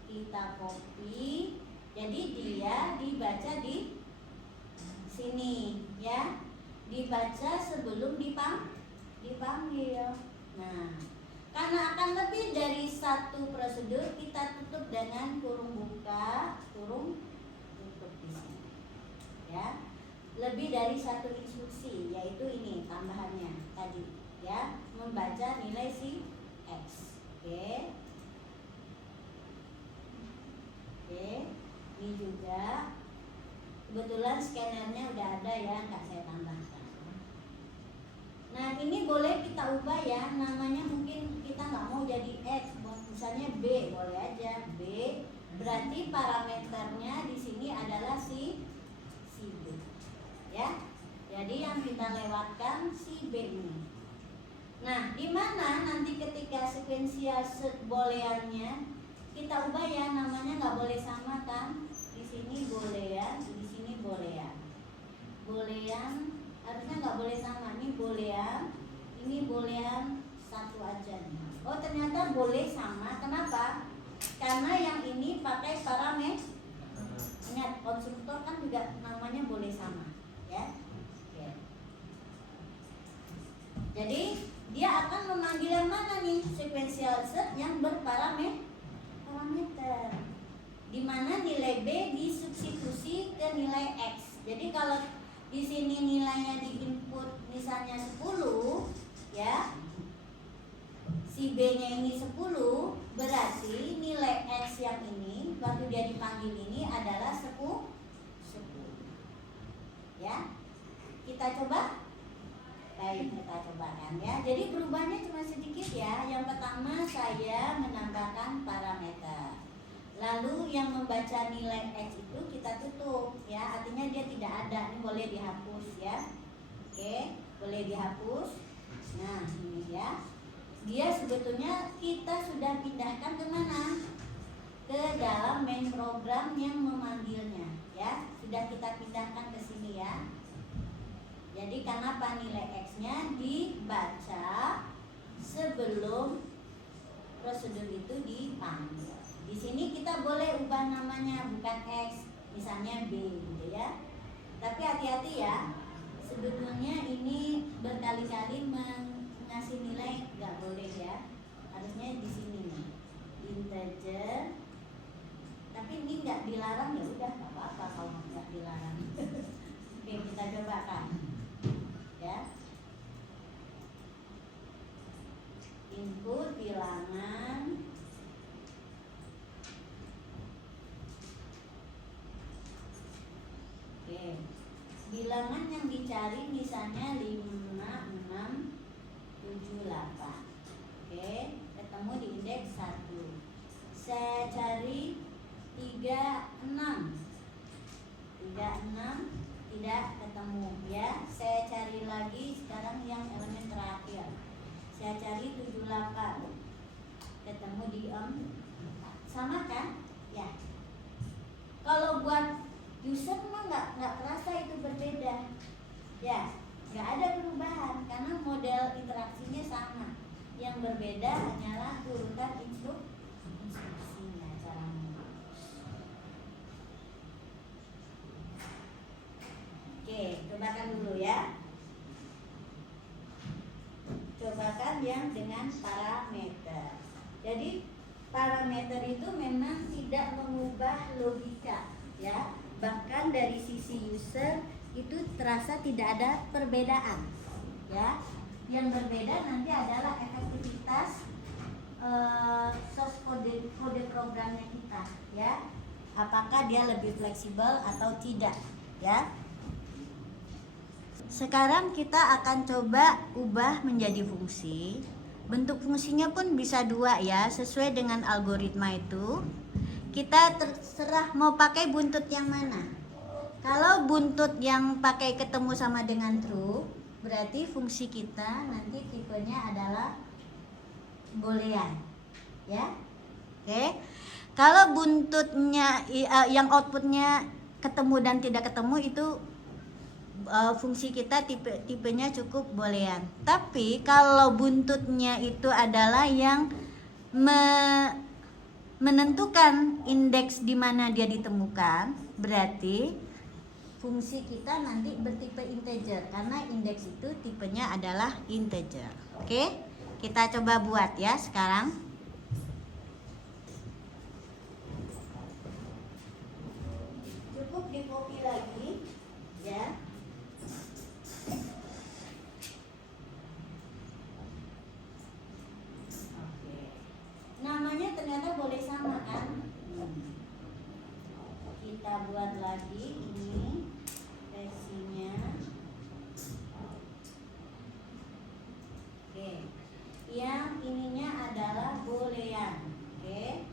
Kita copy. Jadi dia dibaca di sini, ya. Dibaca sebelum dipanggil. Nah, karena akan lebih dari satu prosedur, kita tutup dengan kurung buka, kurung tutup di sini. Ya. Lebih dari satu instruksi, yaitu ini tambahannya tadi, ya, membaca nilai si X. Oke. Ini juga kebetulan scannernya udah ada ya, nggak saya tambahkan. Nah, ini boleh kita ubah ya, namanya mungkin kita nggak mau jadi X, misalnya B, boleh aja B. Berarti parameternya di sini adalah si B, ya. Jadi yang kita lewatkan si B ini. Nah, di mana nanti ketika sekuensial booleannya kita ubah ya, namanya nggak boleh sama kan? Di sini boolean, di sini boolean. Boolean harusnya nggak boleh sama. Ini boolean satu aja nih. Oh, ternyata boleh sama. Kenapa? Karena yang ini pakai parameter. Ingat, konstruktor kan juga namanya boleh sama, ya. Oke. Jadi dia akan memanggil yang mana nih? Sequential set yang berparameter. Di mana nilai B disubstitusi ke nilai X. Jadi kalau di sini nilainya di input misalnya 10, ya. Si B-nya ini 10, berarti nilai X yang ini waktu dia dipanggil ini adalah 10. Ya. Kita coba? Baik, kita cobakan ya. Jadi perubahannya cuma sedikit ya. Yang pertama saya menambahkan parameter. Lalu yang membaca nilai X itu kita tutup ya. Artinya dia tidak ada. Ini boleh dihapus ya. Oke, boleh dihapus. Nah, ini ya. Dia sebetulnya kita sudah pindahkan ke mana? Ke dalam main program yang memanggilnya ya. Sudah kita pindahkan ke sini ya. Jadi karena nilai X-nya dibaca sebelum prosedur itu dipanggil. Di sini kita boleh ubah namanya, bukan X, misalnya B gitu ya. Tapi hati-hati ya. Sebetulnya ini berkali-kali mengasih nilai nggak boleh ya. Harusnya di sini nih. Integer. Tapi ini nggak dilarang, ya udah nggak apa-apa kalau nggak dilarang. Oke, kita coba kan. Ya. Input bilangan oke. Bilangan yang dicari misalnya 5, 6, 7, 8. Oke, ketemu di indeks 1. Saya cari 3, 6. 3, 6 tidak ketemu ya. Saya cari lagi sekarang yang elemen terakhir. Saya cari 7, 8. Ketemu di 4. Sama kan? Ya. Kalau buat user memang nggak terasa itu berbeda. Ya, nggak ada perubahan karena model interaksinya sama. Yang berbeda hanyalah urutan instruksinya, cara mengurus. Oke, cobakan dulu ya. Cobakan yang dengan parameter. Jadi parameter itu memang tidak mengubah logika, ya. Bahkan dari sisi user itu terasa tidak ada perbedaan, ya. Yang berbeda nanti adalah efektivitas source kode programnya kita, ya. Apakah dia lebih fleksibel atau tidak, ya. Sekarang kita akan coba ubah menjadi fungsi. Bentuk fungsinya pun bisa dua ya, sesuai dengan algoritma itu. Kita terserah mau pakai buntut yang mana. Kalau buntut yang pakai ketemu sama dengan true, berarti fungsi kita nanti tipenya adalah boolean, ya. Oke. Kalau buntutnya yang outputnya ketemu dan tidak ketemu itu fungsi kita tipenya cukup boolean. Tapi kalau buntutnya itu adalah yang menentukan indeks di mana dia ditemukan, berarti fungsi kita nanti bertipe integer karena indeks itu tipenya adalah integer. Oke, kita coba buat ya sekarang. Cukup di copy lagi ya. Oke. Namanya ternyata boleh sama kan? Kita buat lagi ini versinya. Oke. Yang ininya adalah boolean. Oke.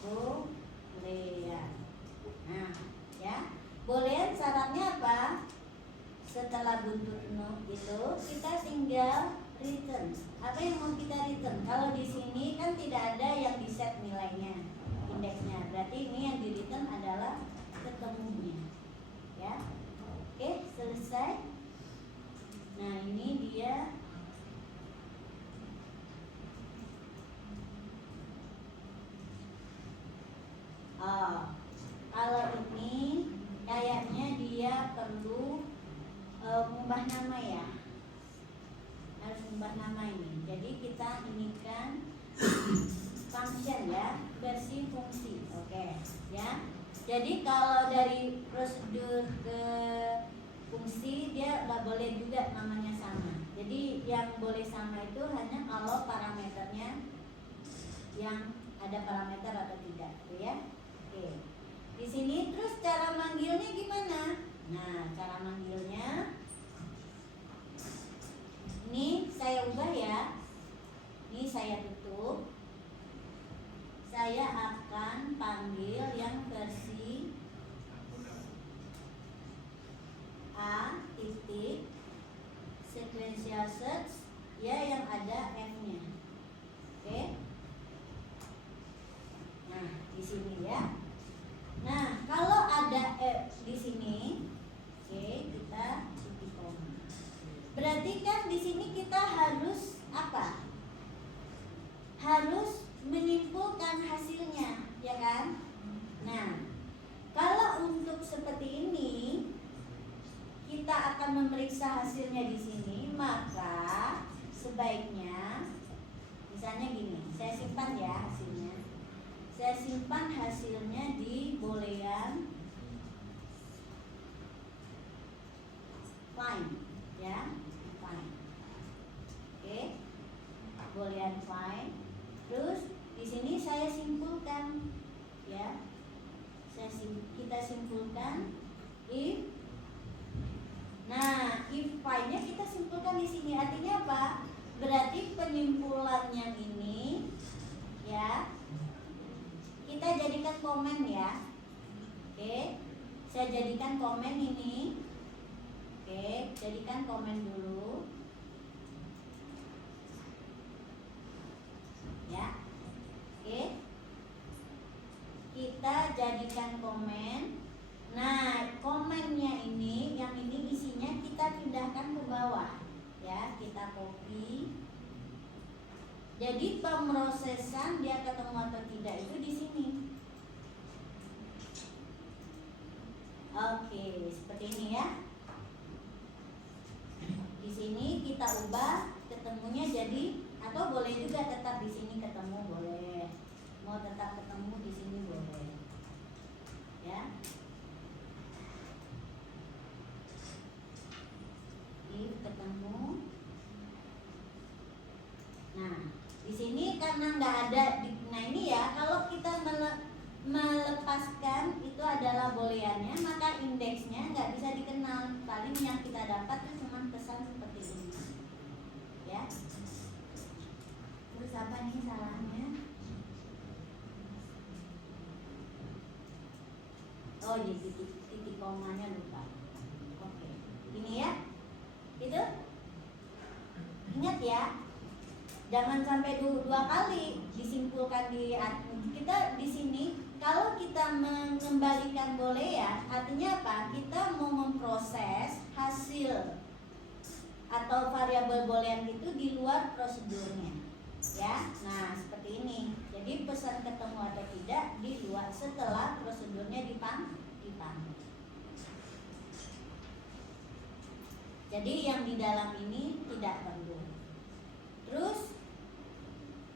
Boolean. Nah, ya. Boolean syaratnya apa? Setelah buntut no itu kita tinggal return. Apa yang mau kita return? Kalau di sini kan tidak ada yang di set nilainya, indeksnya. Berarti ini yang di return adalah ketemunya. Ya. Oke, selesai. Nah, ini dia. Oh, kalau ini kayaknya dia perlu mengubah nama ya. Harus mengubah nama ini. Jadi kita inikan function ya, versi fungsi. Oke, ya. Jadi kalau dari prosedur ke fungsi dia nggak boleh juga namanya sama. Jadi yang boleh sama itu hanya kalau parameternya yang ada parameter atau tidak, ya. Oke. Di sini terus cara manggilnya gimana? Nah, cara manggilnya ini saya ubah ya. Ini saya tutup. Saya akan panggil yang versi A titik sequential search ya yang ada F-nya. Oke. Nah, di sini ya. Nah, kalau ada F di sini, oke, kita titik koma. Berarti kan di sini kita harus apa? Harus menyimpulkan hasilnya, ya kan? Nah, kalau untuk seperti ini, kita akan memeriksa hasilnya di sini, maka sebaiknya, misalnya gini, saya simpan ya hasilnya. Saya simpan hasilnya di boolean find, ya, find. Oke, boolean find. Terus di sini saya simpulkan, ya. Kita simpulkan if. Nah, if find-nya kita simpulkan di sini. Artinya apa? Berarti penyimpulannya ini, ya. Kita jadikan komen ya. Oke. Saya jadikan komen ini. Oke, jadikan komen dulu. Ya. Oke. Kita jadikan komen. Nah, komennya ini, yang ini isinya kita pindahkan ke bawah. Ya, kita copy. Jadi pemrosesan dia ketemu atau tidak itu di sini. Oke, seperti ini ya. Di sini kita ubah ketemunya jadi, atau boleh juga tetap di sini ketemu, boleh. Mau tetap ketemu di sini boleh. Ya. If ketemu. Nah, di sini karena nggak ada. Nah ini ya, kalau kita melepaskan itu adalah booleannya, maka indeksnya nggak bisa dikenal. Paling yang kita dapat itu cuma pesan seperti ini. Ya. Terus apa nih salahnya? Oh iya, titik komanya lupa. Oke, ini ya. Itu ingat ya, jangan sampai dua kali disimpulkan kita di sini. Kalau kita mengembalikan boolean, artinya apa? Kita mau memproses hasil atau variabel boolean itu di luar prosedurnya, ya. Nah seperti ini. Jadi pesan ketemu atau tidak di luar setelah prosedurnya dipanggil. Jadi yang di dalam ini tidak perlu. Terus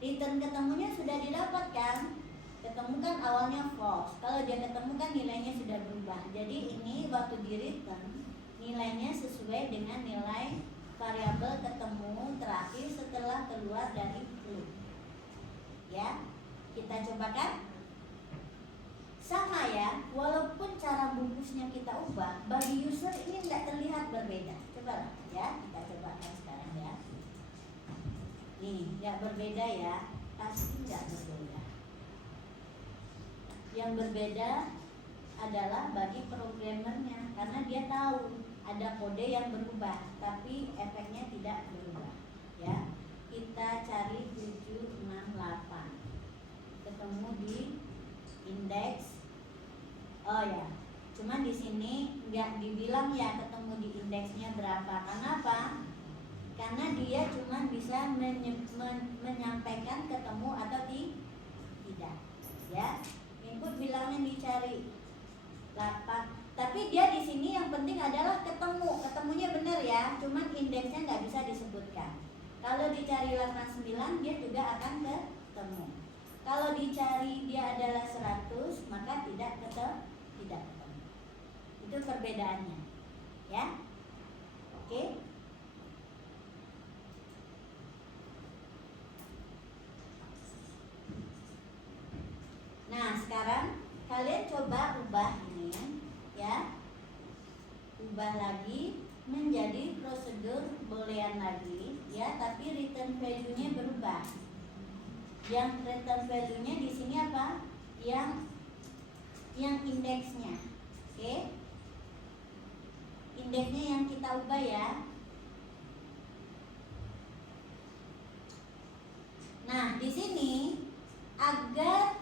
return ketemunya sudah didapatkan. Ketemu kan awalnya false. Kalau dia ketemu kan nilainya sudah berubah. Jadi ini waktu di return nilainya sesuai dengan nilai variabel ketemu terakhir setelah keluar dari loop. Ya, kita cobakan. Sama ya, walaupun cara bungkusnya kita ubah, bagi user ini tidak terlihat berbeda. Coba ya, kita cobakan sekarang ya. Nih, nggak berbeda ya, pasti nggak berbeda. Yang berbeda adalah bagi programmernya, karena dia tahu ada kode yang berubah, tapi efeknya tidak berubah. Ya, kita cari 768, ketemu di indeks. Oh ya, cuman di sini nggak dibilang ya ketemu di indeksnya berapa. Kenapa? Karena dia cuma bisa menyampaikan ketemu atau tidak. Ya, input bilangnya dicari 8. Tapi dia di sini yang penting adalah ketemunya benar ya. Cuman indeksnya nggak bisa disebutkan. Kalau dicari 89 dia juga akan ketemu. Kalau dicari dia adalah 100 maka tidak ketemu. Itu perbedaannya, ya. Oke. Nah sekarang kalian coba ubah ini, ya. Ubah lagi menjadi prosedur boolean lagi, ya. Tapi return value-nya berubah. Yang return value-nya di sini apa? Yang indeksnya, oke? Indeksnya yang kita ubah ya. Nah, di sini agar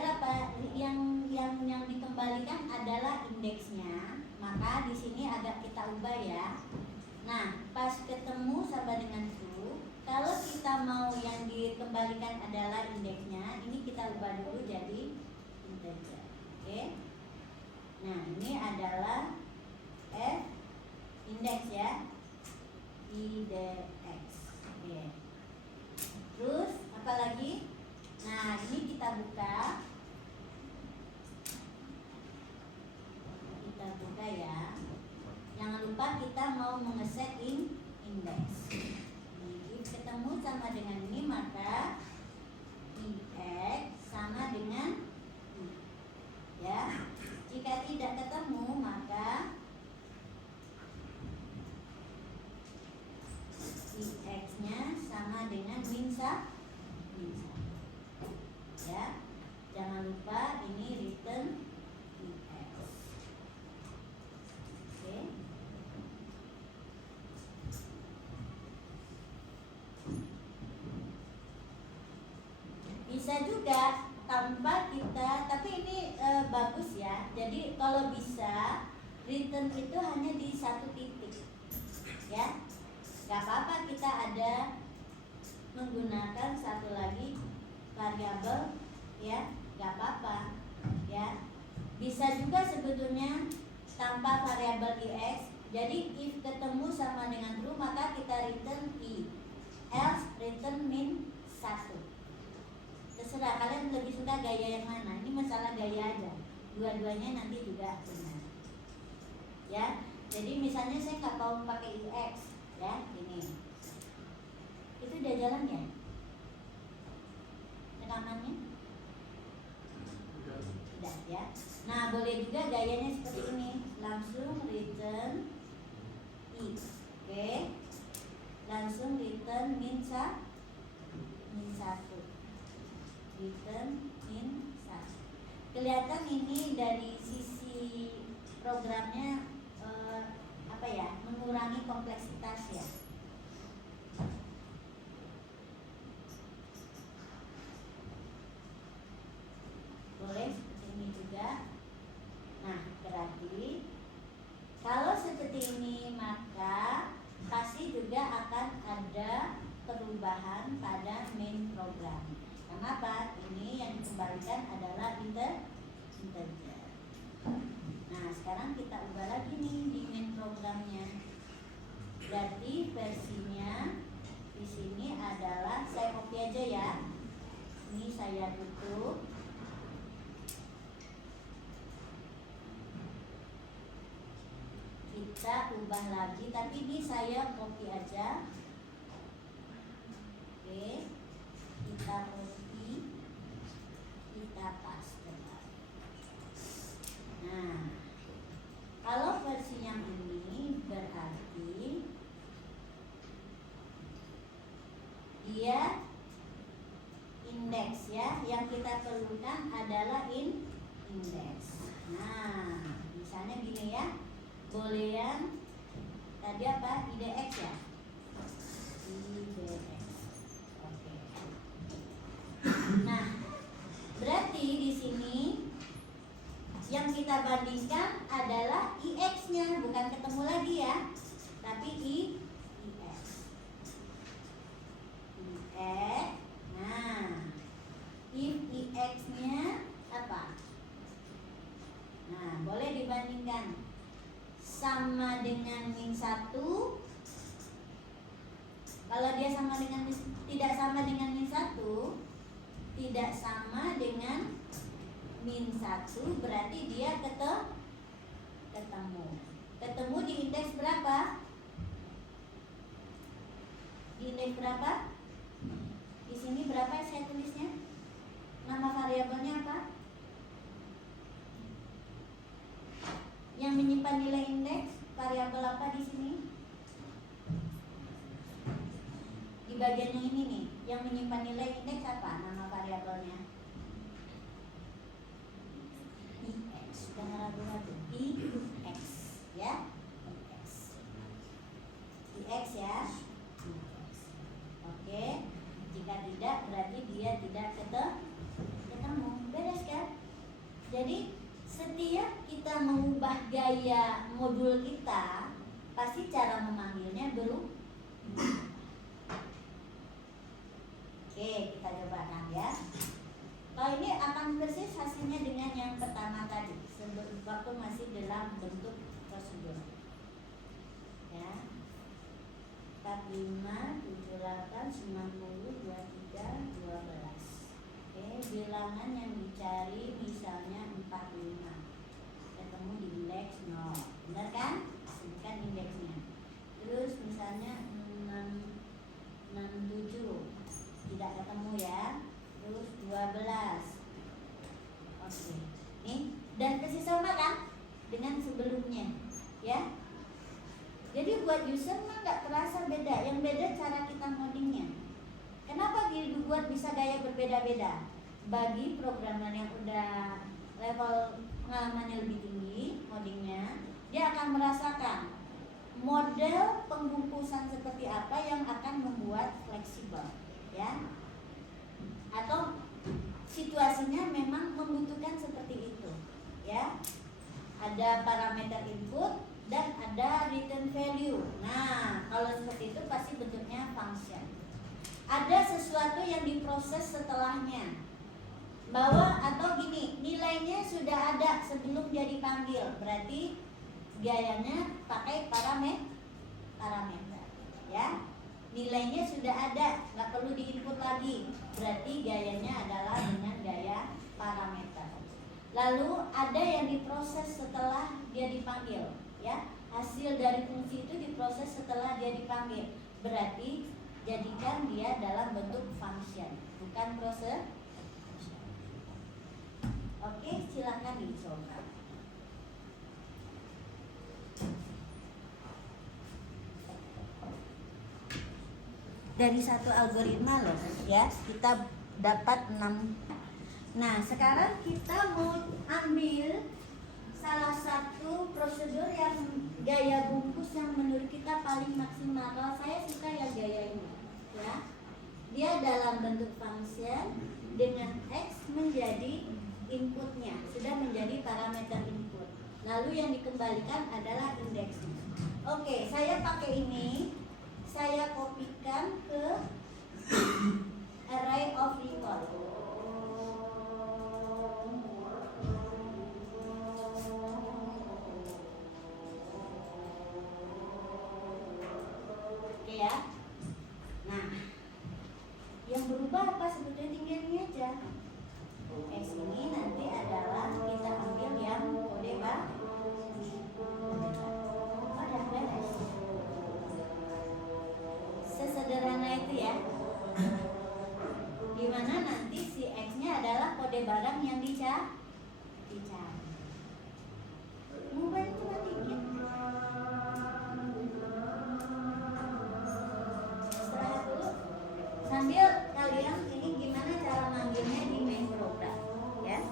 apa yang dikembalikan adalah indeksnya, maka di sini agak kita ubah ya. Nah, pas ketemu sama dengan true, kalau kita mau yang dikembalikan adalah indeksnya, ini kita ubah dulu jadi integer. Oke. Nah, ini adalah indeks ya. IDX. Oke. Terus apa lagi? Nah, ini kita buka. Ya. Jangan lupa kita mau mengeset indeks. If ketemu sama dengan ini maka IX sama dengan I. Ya. Jika tidak ketemu maka IX-nya sama dengan minsa. Ya. Jangan lupa ini return bisa juga tanpa kita, tapi ini bagus ya. Jadi kalau bisa return itu hanya di satu titik, ya. Gak apa-apa kita ada menggunakan satu lagi variabel, ya, gak apa-apa, ya. Bisa juga sebetulnya tanpa variabel ix. Jadi if ketemu sama dengan true maka kita return i, else return min 1. Terserah kalian lebih suka gaya yang mana. Ini masalah gaya aja. Dua-duanya nanti juga benar. Ya. Jadi misalnya saya nggak mau pakai ix, ya, ini. Itu udah jalan ya? Rekamannya? Udah ya. Nah, boleh juga gayanya seperti ini. Langsung return i. Oke. Langsung return min 1. Return min 1. Kelihatan ini dari sisi programnya apa ya? Mengurangi kompleksitas ya. Boleh seperti ini juga. Nah, berarti kalau seperti ini maka pasti juga akan ada perubahan pada main program. Kenapa? Ini yang dikembalikan adalah integer. Nah, sekarang kita ubah lagi nih di main programnya. Berarti versinya di sini adalah, saya copy aja ya. Ini saya tutup. Kita ubah lagi, tapi ini saya copy aja. Oke, kita copy, kita paste. Nah, kalau versi yang ini berarti dia indeks ya, yang kita perlukan adalah indeks. Nah, misalnya gini ya. Boolean tadi apa? IDX ya? IDX. Oke. Nah, berarti di sini yang kita bandingkan adalah IX-nya, bukan ketemu lagi ya, tapi IX. Nah, if IX-nya apa? Nah, boleh dibandingkan. Sama dengan min 1. Kalau dia sama dengan tidak sama dengan min 1, tidak sama dengan min 1 berarti dia ketemu. Ketemu di indeks berapa? Di indeks berapa? Di sini berapa saya tulisnya? Nama variabelnya apa? Yang menyimpan nilai indeks variabel apa di sini? Di bagian yang ini nih, yang menyimpan nilai indeks apa nama variabelnya? IX. Jangan ragu-ragu. IX, ya. IX ya. Oke. Jika tidak berarti dia tidak ketemu. Beres kan? Jadi setiap kita mengubah gaya modul kita, pasti cara memanggilnya berubah. Oke, kita coba kan ya. Kalau ini akan persis hasilnya dengan yang pertama tadi, waktu masih dalam bentuk prosedur. Ya. 45, 78, 90, 23, 12. Oke, bilangan yang dicari misalnya 45. Ketemu di indeks 0. Benar kan? Sebutkan indeksnya. Terus misalnya 67. Tidak ketemu ya. Terus 12. Oke. Nih, dan persis sama kan dengan sebelumnya, ya. Jadi buat user mah nggak terasa beda. Yang beda cara kita ngodingnya. Kenapa dibuat bisa gaya berbeda-beda? Bagi programmer yang udah level pengalamannya lebih tinggi ngodingnya, dia akan merasakan model pembungkusan seperti apa yang akan membuat fleksibel, ya. Atau situasinya memang membutuhkan seperti itu, ya. Ada parameter input dan ada return value. Nah, kalau seperti itu pasti bentuknya function. Ada sesuatu yang diproses setelahnya, bahwa atau gini, nilainya sudah ada sebelum dia dipanggil, berarti gayanya pakai parameter, ya. Nilainya sudah ada, nggak perlu diinput lagi, berarti gayanya adalah dengan gaya parameter. Lalu ada yang diproses setelah dia dipanggil, ya. Hasil dari fungsi itu diproses setelah dia dipanggil, berarti jadikan dia dalam bentuk function, bukan proses. Oke, silakan dicoba. Dari satu algoritma loh, ya, kita dapat 6. Nah, sekarang kita mau ambil salah satu prosedur yang gaya bungkus yang menurut kita paling maksimal. Kalau saya suka ya gaya ini, ya. Dia dalam bentuk function dengan X menjadi inputnya, sudah menjadi parameter input. Lalu yang dikembalikan adalah indeksnya. Oke, saya pakai ini, saya kopikan ke array of record. Oke ya. Nah, yang berubah apa sebetulnya tinggal ini aja. X ini nanti adalah kita ambil yang kode bar. Ada beres. Sesederhana itu ya. Dimana nanti si X-nya adalah kode barang yang dicari. Mubahnya cuma dikit. Istirahat dulu. Sambil kalian ini gimana cara manggilnya di main program, ya.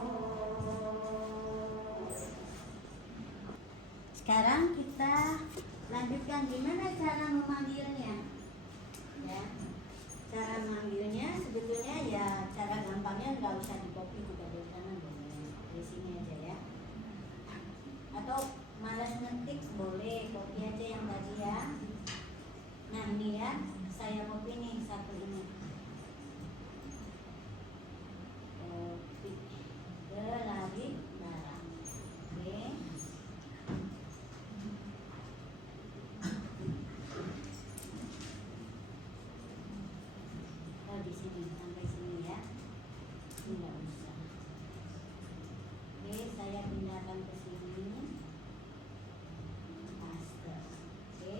Sekarang kita lanjutkan gimana cara memanggilnya, ya. Cara memanggilnya sebetulnya ya cara gampangnya nggak usah di copy juga dari sana, boleh di sini aja ya. Atau malas ngetik boleh copy aja yang tadi ya. Nah ini ya, saya copy nih satu ini. Copy ke lari barang. Oke. Oh di sini sampai sini ya. Ini nggak usah. Oke, saya pindahkan ke sini. Paste. Oke.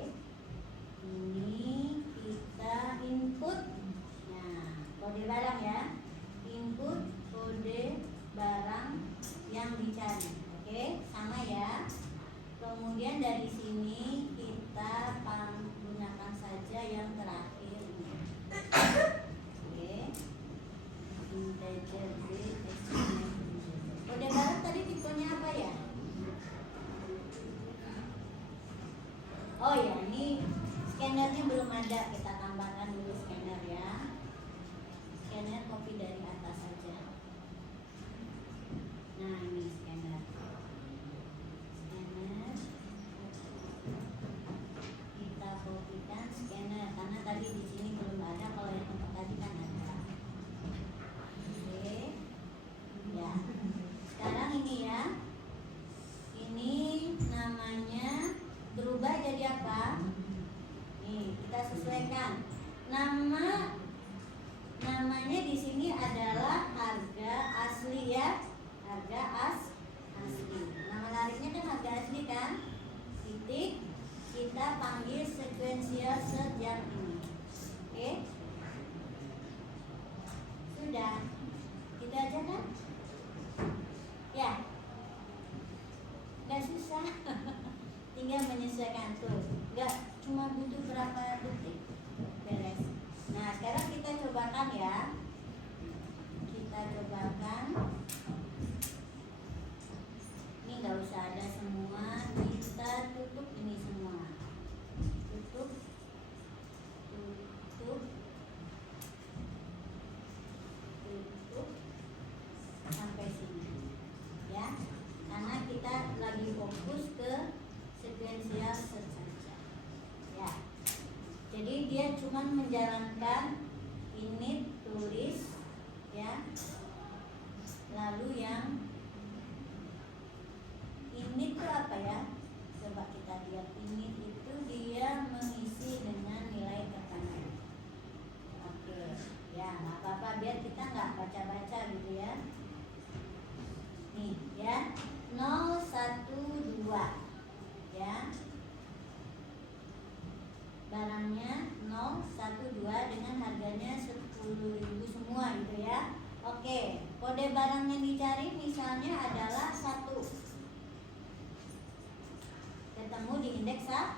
Ini kita input. Nah, kode barang ya. Input kode barang yang dicari. Oke, sama ya. Kemudian dari sini kita gunakan saja yang terakhir ini. Oke. Integer B estimate. Kode barang tadi tipenya apa ya? Oh ya, ini scannernya belum ada, kita tambahkan dulu scanner ya. Scanner copy dari atas saja. Nah ini scanner. Scanner. Kita kopikan scanner karena tadi di sini belum ada, kalau yang tempat tadi kan ada. Oke. Ya. Sekarang ini ya. Ini namanya berubah jadi apa? Nih, kita sesuaikan. Namanya di sini adalah harga asli ya. Harga asli. Nama lariknya kan harga asli kan? Titik. Kita panggil sequential search yang ini. Oke? Sudah. Gitu aja kan? Ya. Gak susah. Tinggal menyesuaikan tuh. Gak cuma butuh berapa detik. Beres. Nah sekarang kita cobakan ya. Kita cobakan. Ini gak usah ada semua. Kita tutup ini semua. Tutup. Tutup. Tutup. menjalankan init tulis ya. Lalu yang init itu apa ya? Coba kita lihat. Init itu dia mengisi dengan nilai tekanan. Oke, ya nggak apa-apa biar kita nggak baca-baca gitu ya. Nih ya, 012 ya. Barangnya 012 dengan harganya 10.000 semua gitu ya. Oke, kode barang yang dicari misalnya adalah 1. Ketemu di indeks 1.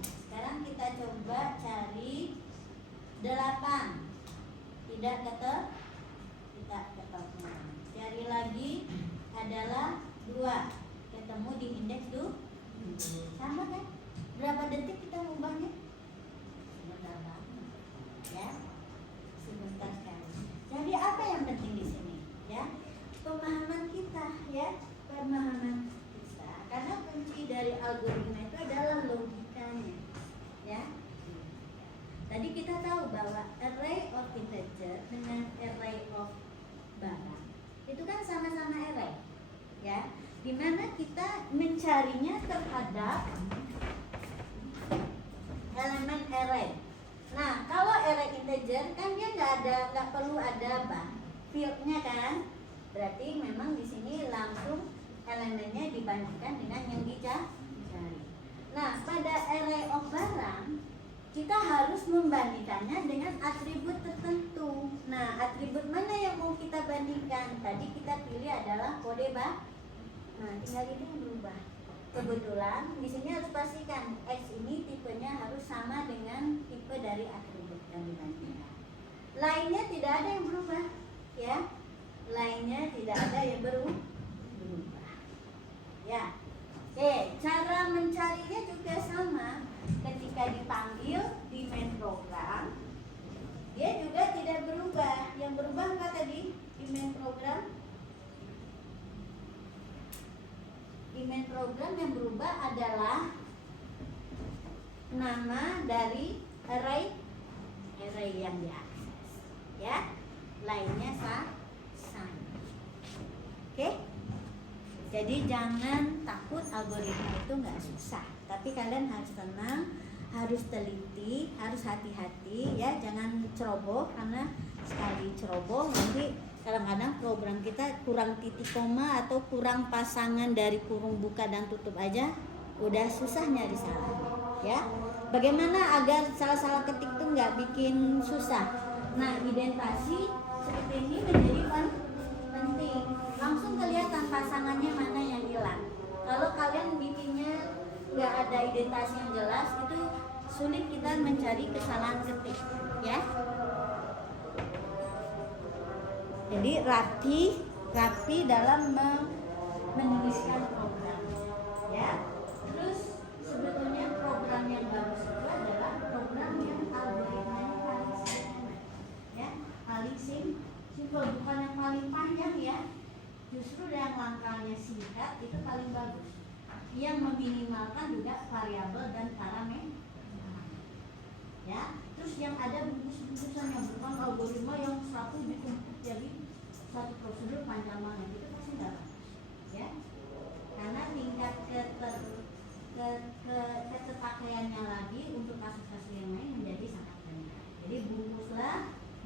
Sekarang kita coba cari 8. Tidak ketemu. Cari lagi adalah 2. Ketemu di indeks 2. Sama kan? Berapa detik kita mengubahnya? Sebentar banget ya. Sebentar sekali. Jadi apa yang penting di sini ya? Pemahaman kita ya, pemahaman kita. Karena kunci dari algoritma itu adalah logikanya ya. Tadi kita tahu bahwa array of integer dengan array of barang itu kan sama-sama array ya, dimana kita mencarinya terhadap elemen array. Nah, kalau array integer kan dia nggak perlu ada fieldnya kan, berarti memang di sini langsung elemennya dibandingkan dengan yang dicari. Nah, pada array of barang kita harus membandingkannya dengan atribut tertentu. Nah, atribut mana yang mau kita bandingkan? Tadi kita pilih adalah kode Nah, tinggal ini yang berubah. Kebetulan di sini harus pastikan X ini tipenya harus sama dengan tipe dari atribut yang dibandingkan. Lainnya tidak ada yang berubah, ya. Lainnya tidak ada yang berubah. Ya. Oke, cara mencarinya juga sama. Ketika dipanggil di main program, dia juga tidak berubah. Yang berubah apa tadi di main program? Di main program yang berubah adalah nama dari array yang diakses, ya. Lainnya sama. Oke? Jadi jangan takut, algoritma itu nggak susah. Tapi kalian harus tenang, harus teliti, harus hati-hati ya, jangan ceroboh, karena sekali ceroboh nanti kadang-kadang program kita kurang titik koma atau kurang pasangan dari kurung buka dan tutup aja udah susah nyari salah ya. Bagaimana agar salah-salah ketik tuh nggak bikin susah? Nah, identasi seperti ini menjadi penting. Langsung kelihatan pasangannya mana yang hilang. Kalau kalian bikinnya nggak ada identasi yang jelas, itu sulit kita mencari kesalahan ketik ya. Jadi rapi dalam menuliskan program ya. Terus sebetulnya program yang bagus itu adalah program yang algoritmanya paling sederhana ya, paling simple, bukan yang paling panjang ya. Justru yang langkahnya singkat itu paling bagus, yang meminimalkan juga variabel dan parameter ya. Terus yang ada bungkus-bungkusan yang bukan algoritma yang satu ditumpuk jadi satu prosedur panjang banget, itu pasti nggak bagus ya. Karena tingkat keterpakaiannya lagi untuk kasus-kasus yang lain menjadi sangat rendah. Jadi bungkuslah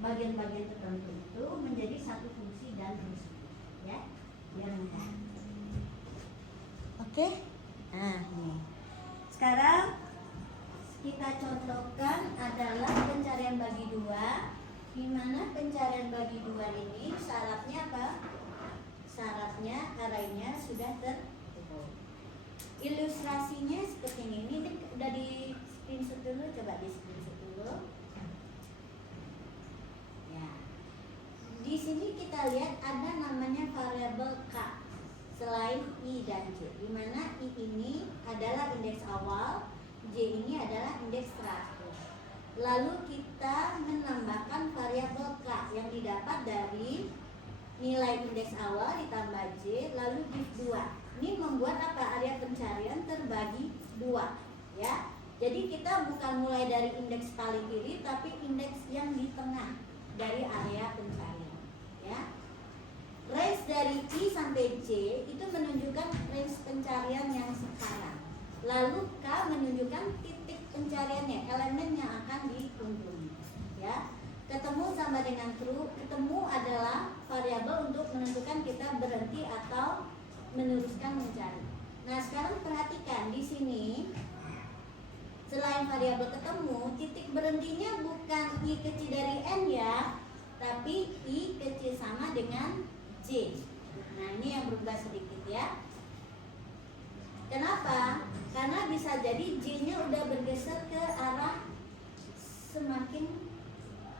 bagian-bagian tertentu itu menjadi satu fungsi dan fungsi ya, biar mudah. Oke? Nah, nih. Sekarang kita contohkan adalah pencarian bagi 2. Di mana pencarian bagi 2 ini syaratnya apa? Syaratnya arraynya sudah tertutup. Ilustrasinya seperti ini. Ini udah di screenshot dulu, coba di screenshot dulu. Ya. Di sini kita lihat ada namanya variabel K selain I dan J, di mana I ini adalah indeks awal, J ini adalah indeks terakhir. Lalu kita menambahkan variabel K yang didapat dari nilai indeks awal ditambah J lalu div 2. Ini membuat apa? Area pencarian terbagi 2 ya. Jadi kita bukan mulai dari indeks paling kiri, tapi indeks yang di tengah dari area pencarian, ya. Range dari I sampai J itu menunjukkan range pencarian yang sekarang. Lalu K menunjukkan titik pencariannya, elemen yang akan dikunjungi, ya. Ketemu sama dengan true, ketemu adalah variabel untuk menentukan kita berhenti atau meneruskan mencari. Nah, sekarang perhatikan di sini. Selain variabel ketemu, titik berhentinya bukan I kecil dari N ya, tapi I kecil sama dengan J. Nah, ini yang berubah sedikit ya. Kenapa? Karena bisa jadi J-nya udah bergeser ke arah semakin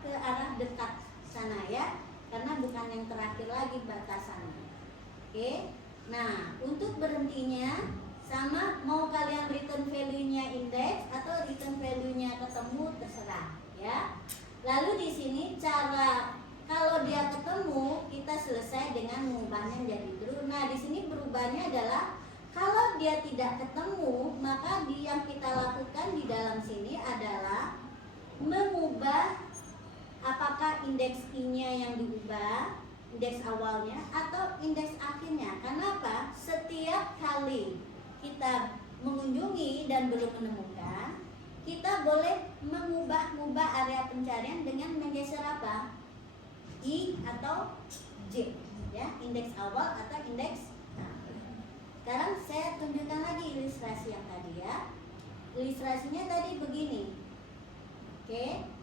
ke arah dekat sana ya, karena bukan yang terakhir lagi batasannya. Oke. Nah, untuk berhentinya sama, mau kalian return value-nya indeks atau return value-nya ketemu terserah ya. Lalu di sini cara kalau dia ketemu kita selesai dengan mengubahnya menjadi true. Nah, di sini berubahnya adalah kalau dia tidak ketemu, maka yang kita lakukan di dalam sini adalah mengubah apakah indeks I-nya yang diubah, indeks awalnya atau indeks akhirnya. Kenapa? Setiap kali kita mengunjungi dan belum menemukan, kita boleh mengubah area pencarian dengan menggeser apa? I atau J ya, indeks awal atau indeks akhir. Sekarang saya tunjukkan lagi ilustrasi yang tadi ya. Ilustrasinya tadi begini. Oke.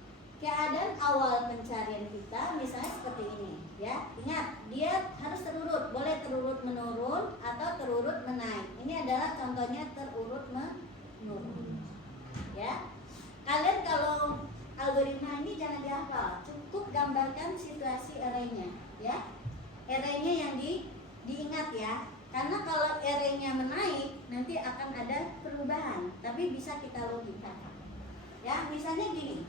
Keadaan awal pencarian kita misalnya seperti ini ya. Ingat, dia harus terurut, boleh terurut menurun atau terurut menaik. Ini adalah contohnya terurut menurun. Ya. Kalian kalau algoritma ini jangan dihafal, cukup gambarkan situasi arraynya ya. Arraynya yang diingat ya. Karena kalau arraynya menaik nanti akan ada perubahan, tapi bisa kita logikakan. Ya, misalnya gini.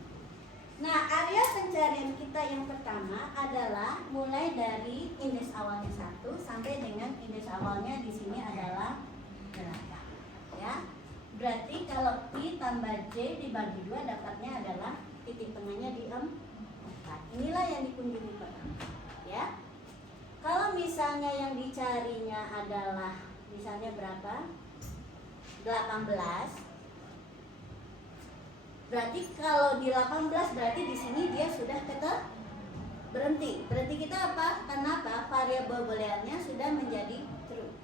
Nah, area pencarian kita yang pertama adalah mulai dari indeks awalnya 1 sampai dengan indeks awalnya di sini adalah 8. Ya. Berarti kalau I tambah J dibagi 2 dapatnya adalah titik tengahnya di 4. Inilah yang dikunjungi pertama. Ya. Kalau misalnya yang dicarinya adalah misalnya berapa? 18. Berarti kalau di 18 berarti di sini dia sudah berhenti. Berarti kita apa? Kenapa? Variabel booleannya sudah menjadi true.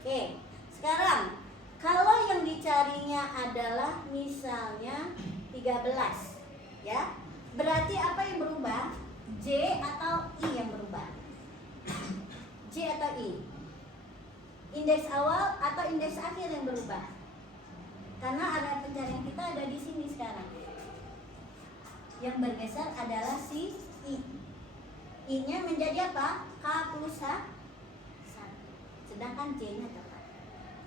Oke. Sekarang kalau yang dicarinya adalah misalnya 13, ya. Berarti apa yang berubah? J atau I yang berubah? J atau I? Indeks awal atau indeks akhir yang berubah? Karena area pencarian kita ada di sini sekarang. Yang bergeser adalah si I. I-nya menjadi apa? K plus 1. Sedangkan J-nya tetap.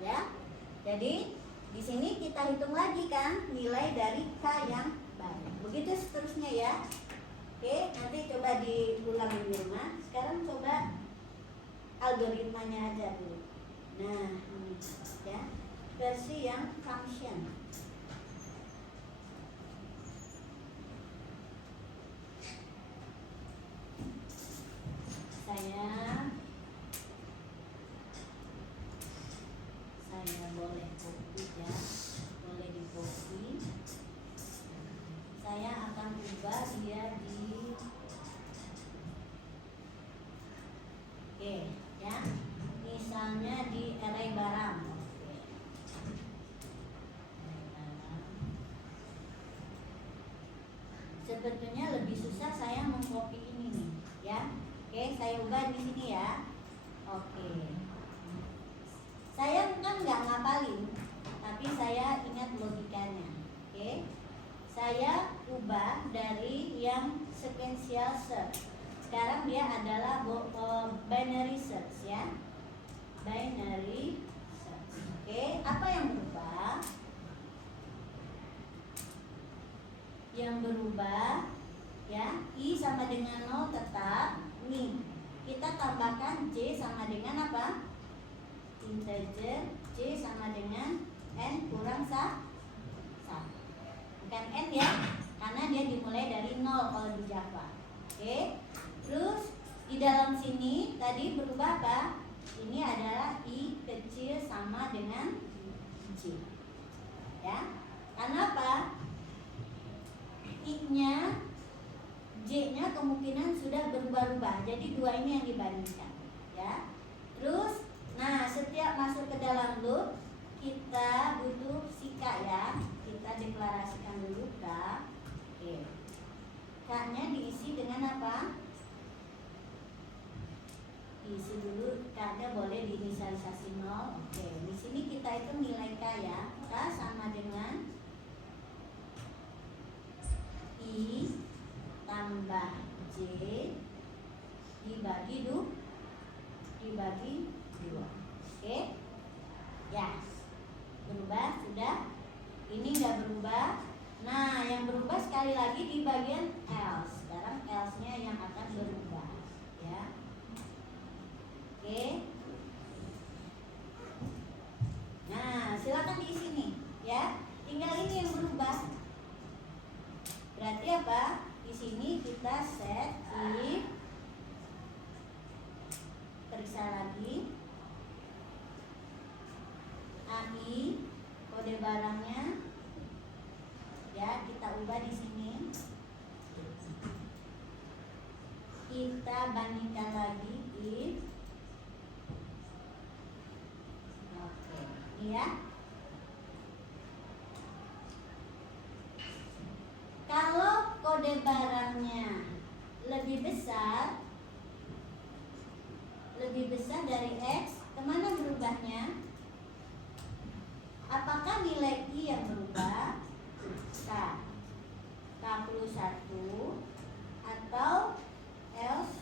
Ya. Jadi di sini kita hitung lagi kan nilai dari K yang baru. Begitu seterusnya ya. Oke, nanti coba diulang di rumah. Sekarang coba algoritmanya aja dulu. Nah, ini ya. Versi yang function. Saya boleh copy ya, boleh di copy. Saya akan ubah dia di oke ya, misalnya di array barang. Sebetulnya lebih susah saya mengcopy ini nih, ya. Oke, saya ubah di sini ya. Oke. Saya kan nggak ngapalin, tapi saya ingat logikanya. Oke. Saya ubah dari yang sequential search. Sekarang dia adalah binary search ya. Binary search. Oke, apa yang berubah? Yang berubah ya, I sama dengan 0 tetap. Nih, kita tambahkan J sama dengan apa? Integer J sama dengan N kurang 1. nol kalau di Java. Oke. Terus di dalam sini tadi berubah apa? Ini adalah I kecil sama dengan J. Ya. Karena apa? I-nya, J-nya kemungkinan sudah berubah-ubah. Jadi dua ini yang dibandingkan. Ya. Terus, nah setiap masuk ke dalam loop kita butuh sika ya. Kita deklarasikan dulu K. Oke. K-nya diisi dengan apa? Diisi dulu K-nya boleh diinisialisasi 0. Oke. Di sini kita itu nilai K ya. K sama dengan I tambah J dibagi 2. Oke. Ya. Berubah sudah. Ini enggak berubah. Nah, yang berubah sekali lagi di bagian else. Sekarang else-nya yang akan berubah, ya. Oke. Nah, silakan diisi nih, ya. Tinggal ini yang berubah. Berarti apa? Di sini kita set if, periksa lagi AI kode barangnya, ya kita ubah di sini. Kita bandingkan lagi if. Oke, ini ya. Kalau kode barangnya lebih besar dari X, kemana berubahnya? Apakah nilai I yang berubah? K plus 1 atau else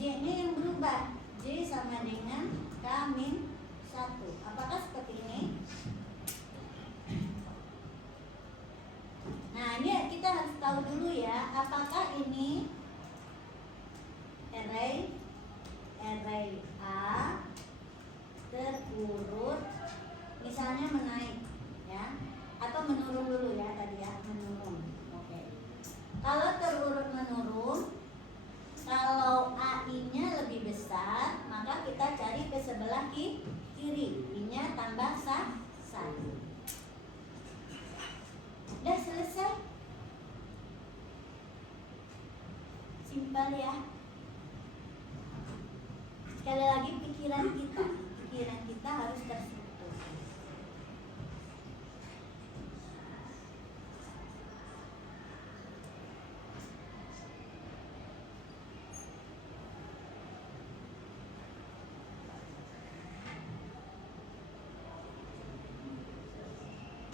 J-nya yang berubah? J sama dengan K min 1. Apakah seperti ini? Nah, ini kita harus tahu dulu ya, apakah ini array A terurut misalnya menaik ya, atau menurun dulu ya tadi ya, menurun. Oke. Kalau terurut menurun, kalau AI-nya lebih besar, maka kita cari ke sebelah kiri. I-nya tambah 1. Udah selesai. Simpel ya. Sekali lagi pikiran kita harus terstruktur.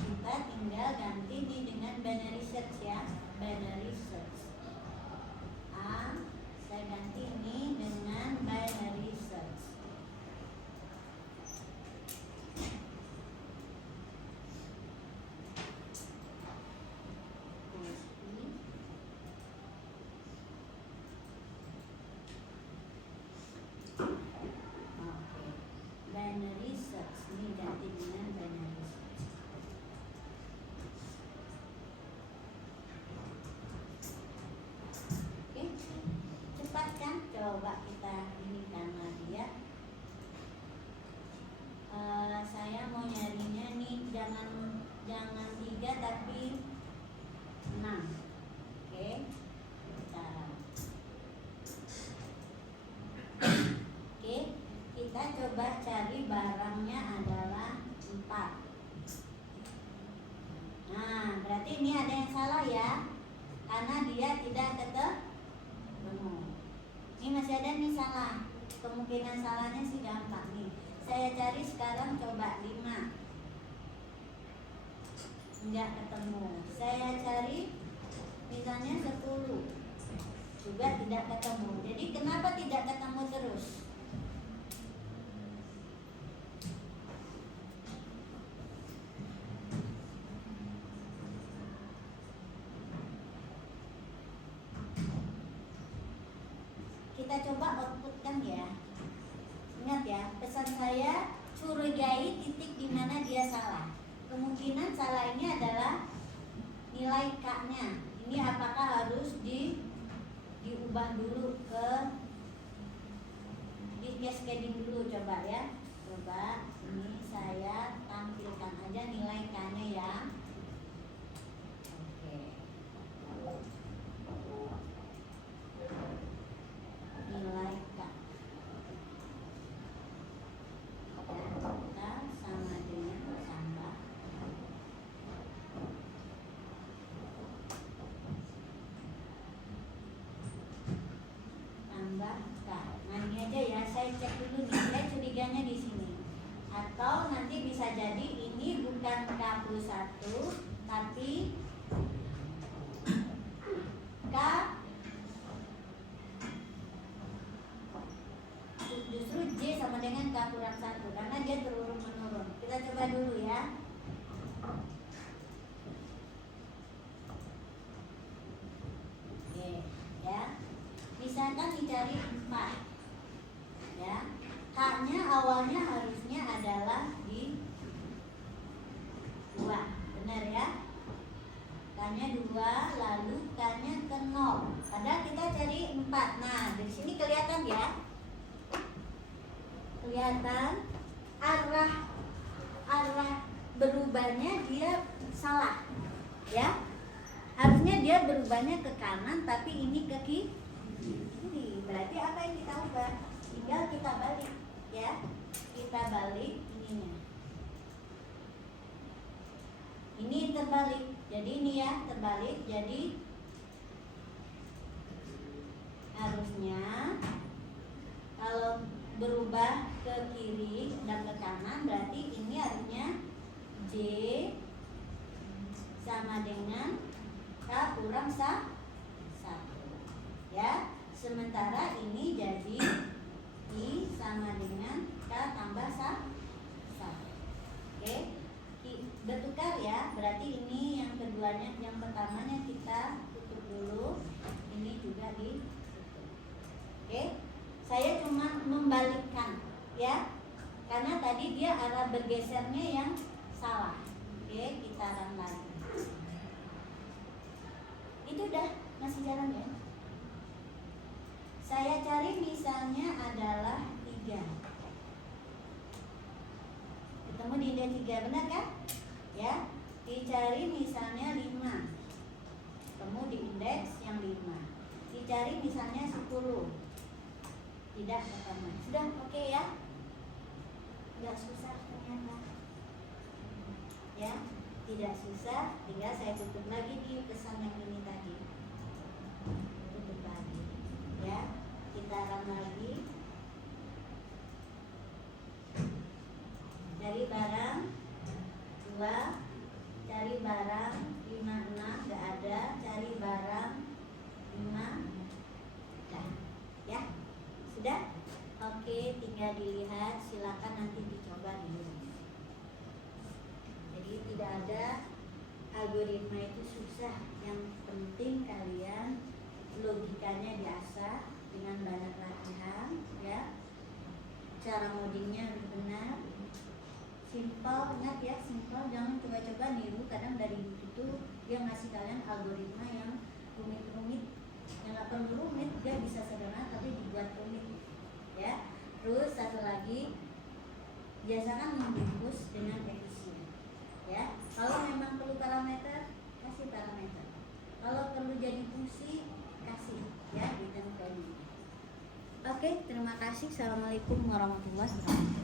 Kita tinggal ganti ini dengan binary search ya, binary search. A, saya ganti ini dengan binary search. Oke, binary search ini ganti dengan binary search. Oke, cepat kan? Coba kita ini karena dia. Saya mau nyarinya nih, jangan 3 tapi 6. Oke, kita coba cari barangnya adalah 4. Nah, berarti ini ada yang salah ya, karena dia tidak ketemu. Ini masih ada nih salah. Kemungkinan salahnya sih gampang nih. Saya cari sekarang coba 5. Enggak ketemu. Saya cari misalnya 10. Juga tidak ketemu. Jadi kenapa tidak ketemu terus? Kita coba outputkan ya. Ingat ya, pesan saya curigai titik di mana dia salah. Kemungkinan salah ini adalah nilai K-nya. Ini apakah harus diubah dulu ke di cascading dulu, coba ya. Coba ini saya tampilkan aja nilai K-nya ya. Oke. Nilai K. Ya, K sama dengan tambah K. Nah ini aja ya, saya cek dulu nih. Saya curiganya di sini. Atau nanti bisa jadi ini bukan K+1 tapi K justru J sama dengan K+1 karena dia terurut menurun. Kita coba dulu ya. Oke, ya. Misalkan dicari 4. Ya. K-nya awalnya harusnya adalah di 2. Benar ya? K-nya 2, lalu K-nya ke 0. Padahal kita cari 4. Nah, dari sini kelihatan ya. Kelihatan arah berubahnya dia salah. Ya. Harusnya dia berubahnya ke kanan tapi ini ke kiri. Berarti apa yang kita ubah? Tinggal kita balik ya. Kita balik ininya. Ini terbalik. Jadi ini ya terbalik. Jadi harusnya kalau berubah ke kiri dan ke kanan berarti ini harusnya J sama dengan K kurang 1 ya. Sementara ini jadi I sama dengan K tambah 1. Oke, bertukar ya. Berarti ini yang keduanya, yang pertamanya kita tutup dulu. Ini juga ditutup. Oke, saya cuma membalikkan ya. Karena tadi dia arah bergesernya yang salah. Oke, kita run lagi. Itu udah masih jalan ya. Saya cari misalnya adalah 3. Ketemu di indeks 3, benar kan? Ya. Dicari misalnya 5. Ketemu di indeks yang 5. Dicari misalnya 10. Tidak ketemu. Sudah oke ya? Tidak susah ternyata. Ya, tidak susah. Tinggal saya tutup lagi di pesan yang ini tadi. Tutup lagi. Ya. Kita run lagi. Cari barang 2, cari barang 56 gak ada, cari barang 5 dah. Ya, sudah? Oke, tinggal dilihat, silakan nanti dicoba dulu. Jadi tidak ada algoritma itu susah, yang penting kalian logikanya diasah dengan banyak latihan ya. Cara ngodingnya benar, simple, ingat ya, simple. Jangan coba-coba niru, kadang dari buku itu dia ngasih kalian algoritma yang rumit-rumit. Yang gak perlu rumit, dia bisa sederhana tapi dibuat rumit ya. Terus satu lagi, biasakan membungkus dengan efisien ya. Kalau memang perlu parameter, kasih parameter. Kalau perlu jadi fungsi, kasih ya, ditempelin. Oke, terima kasih. Assalamualaikum warahmatullahi wabarakatuh.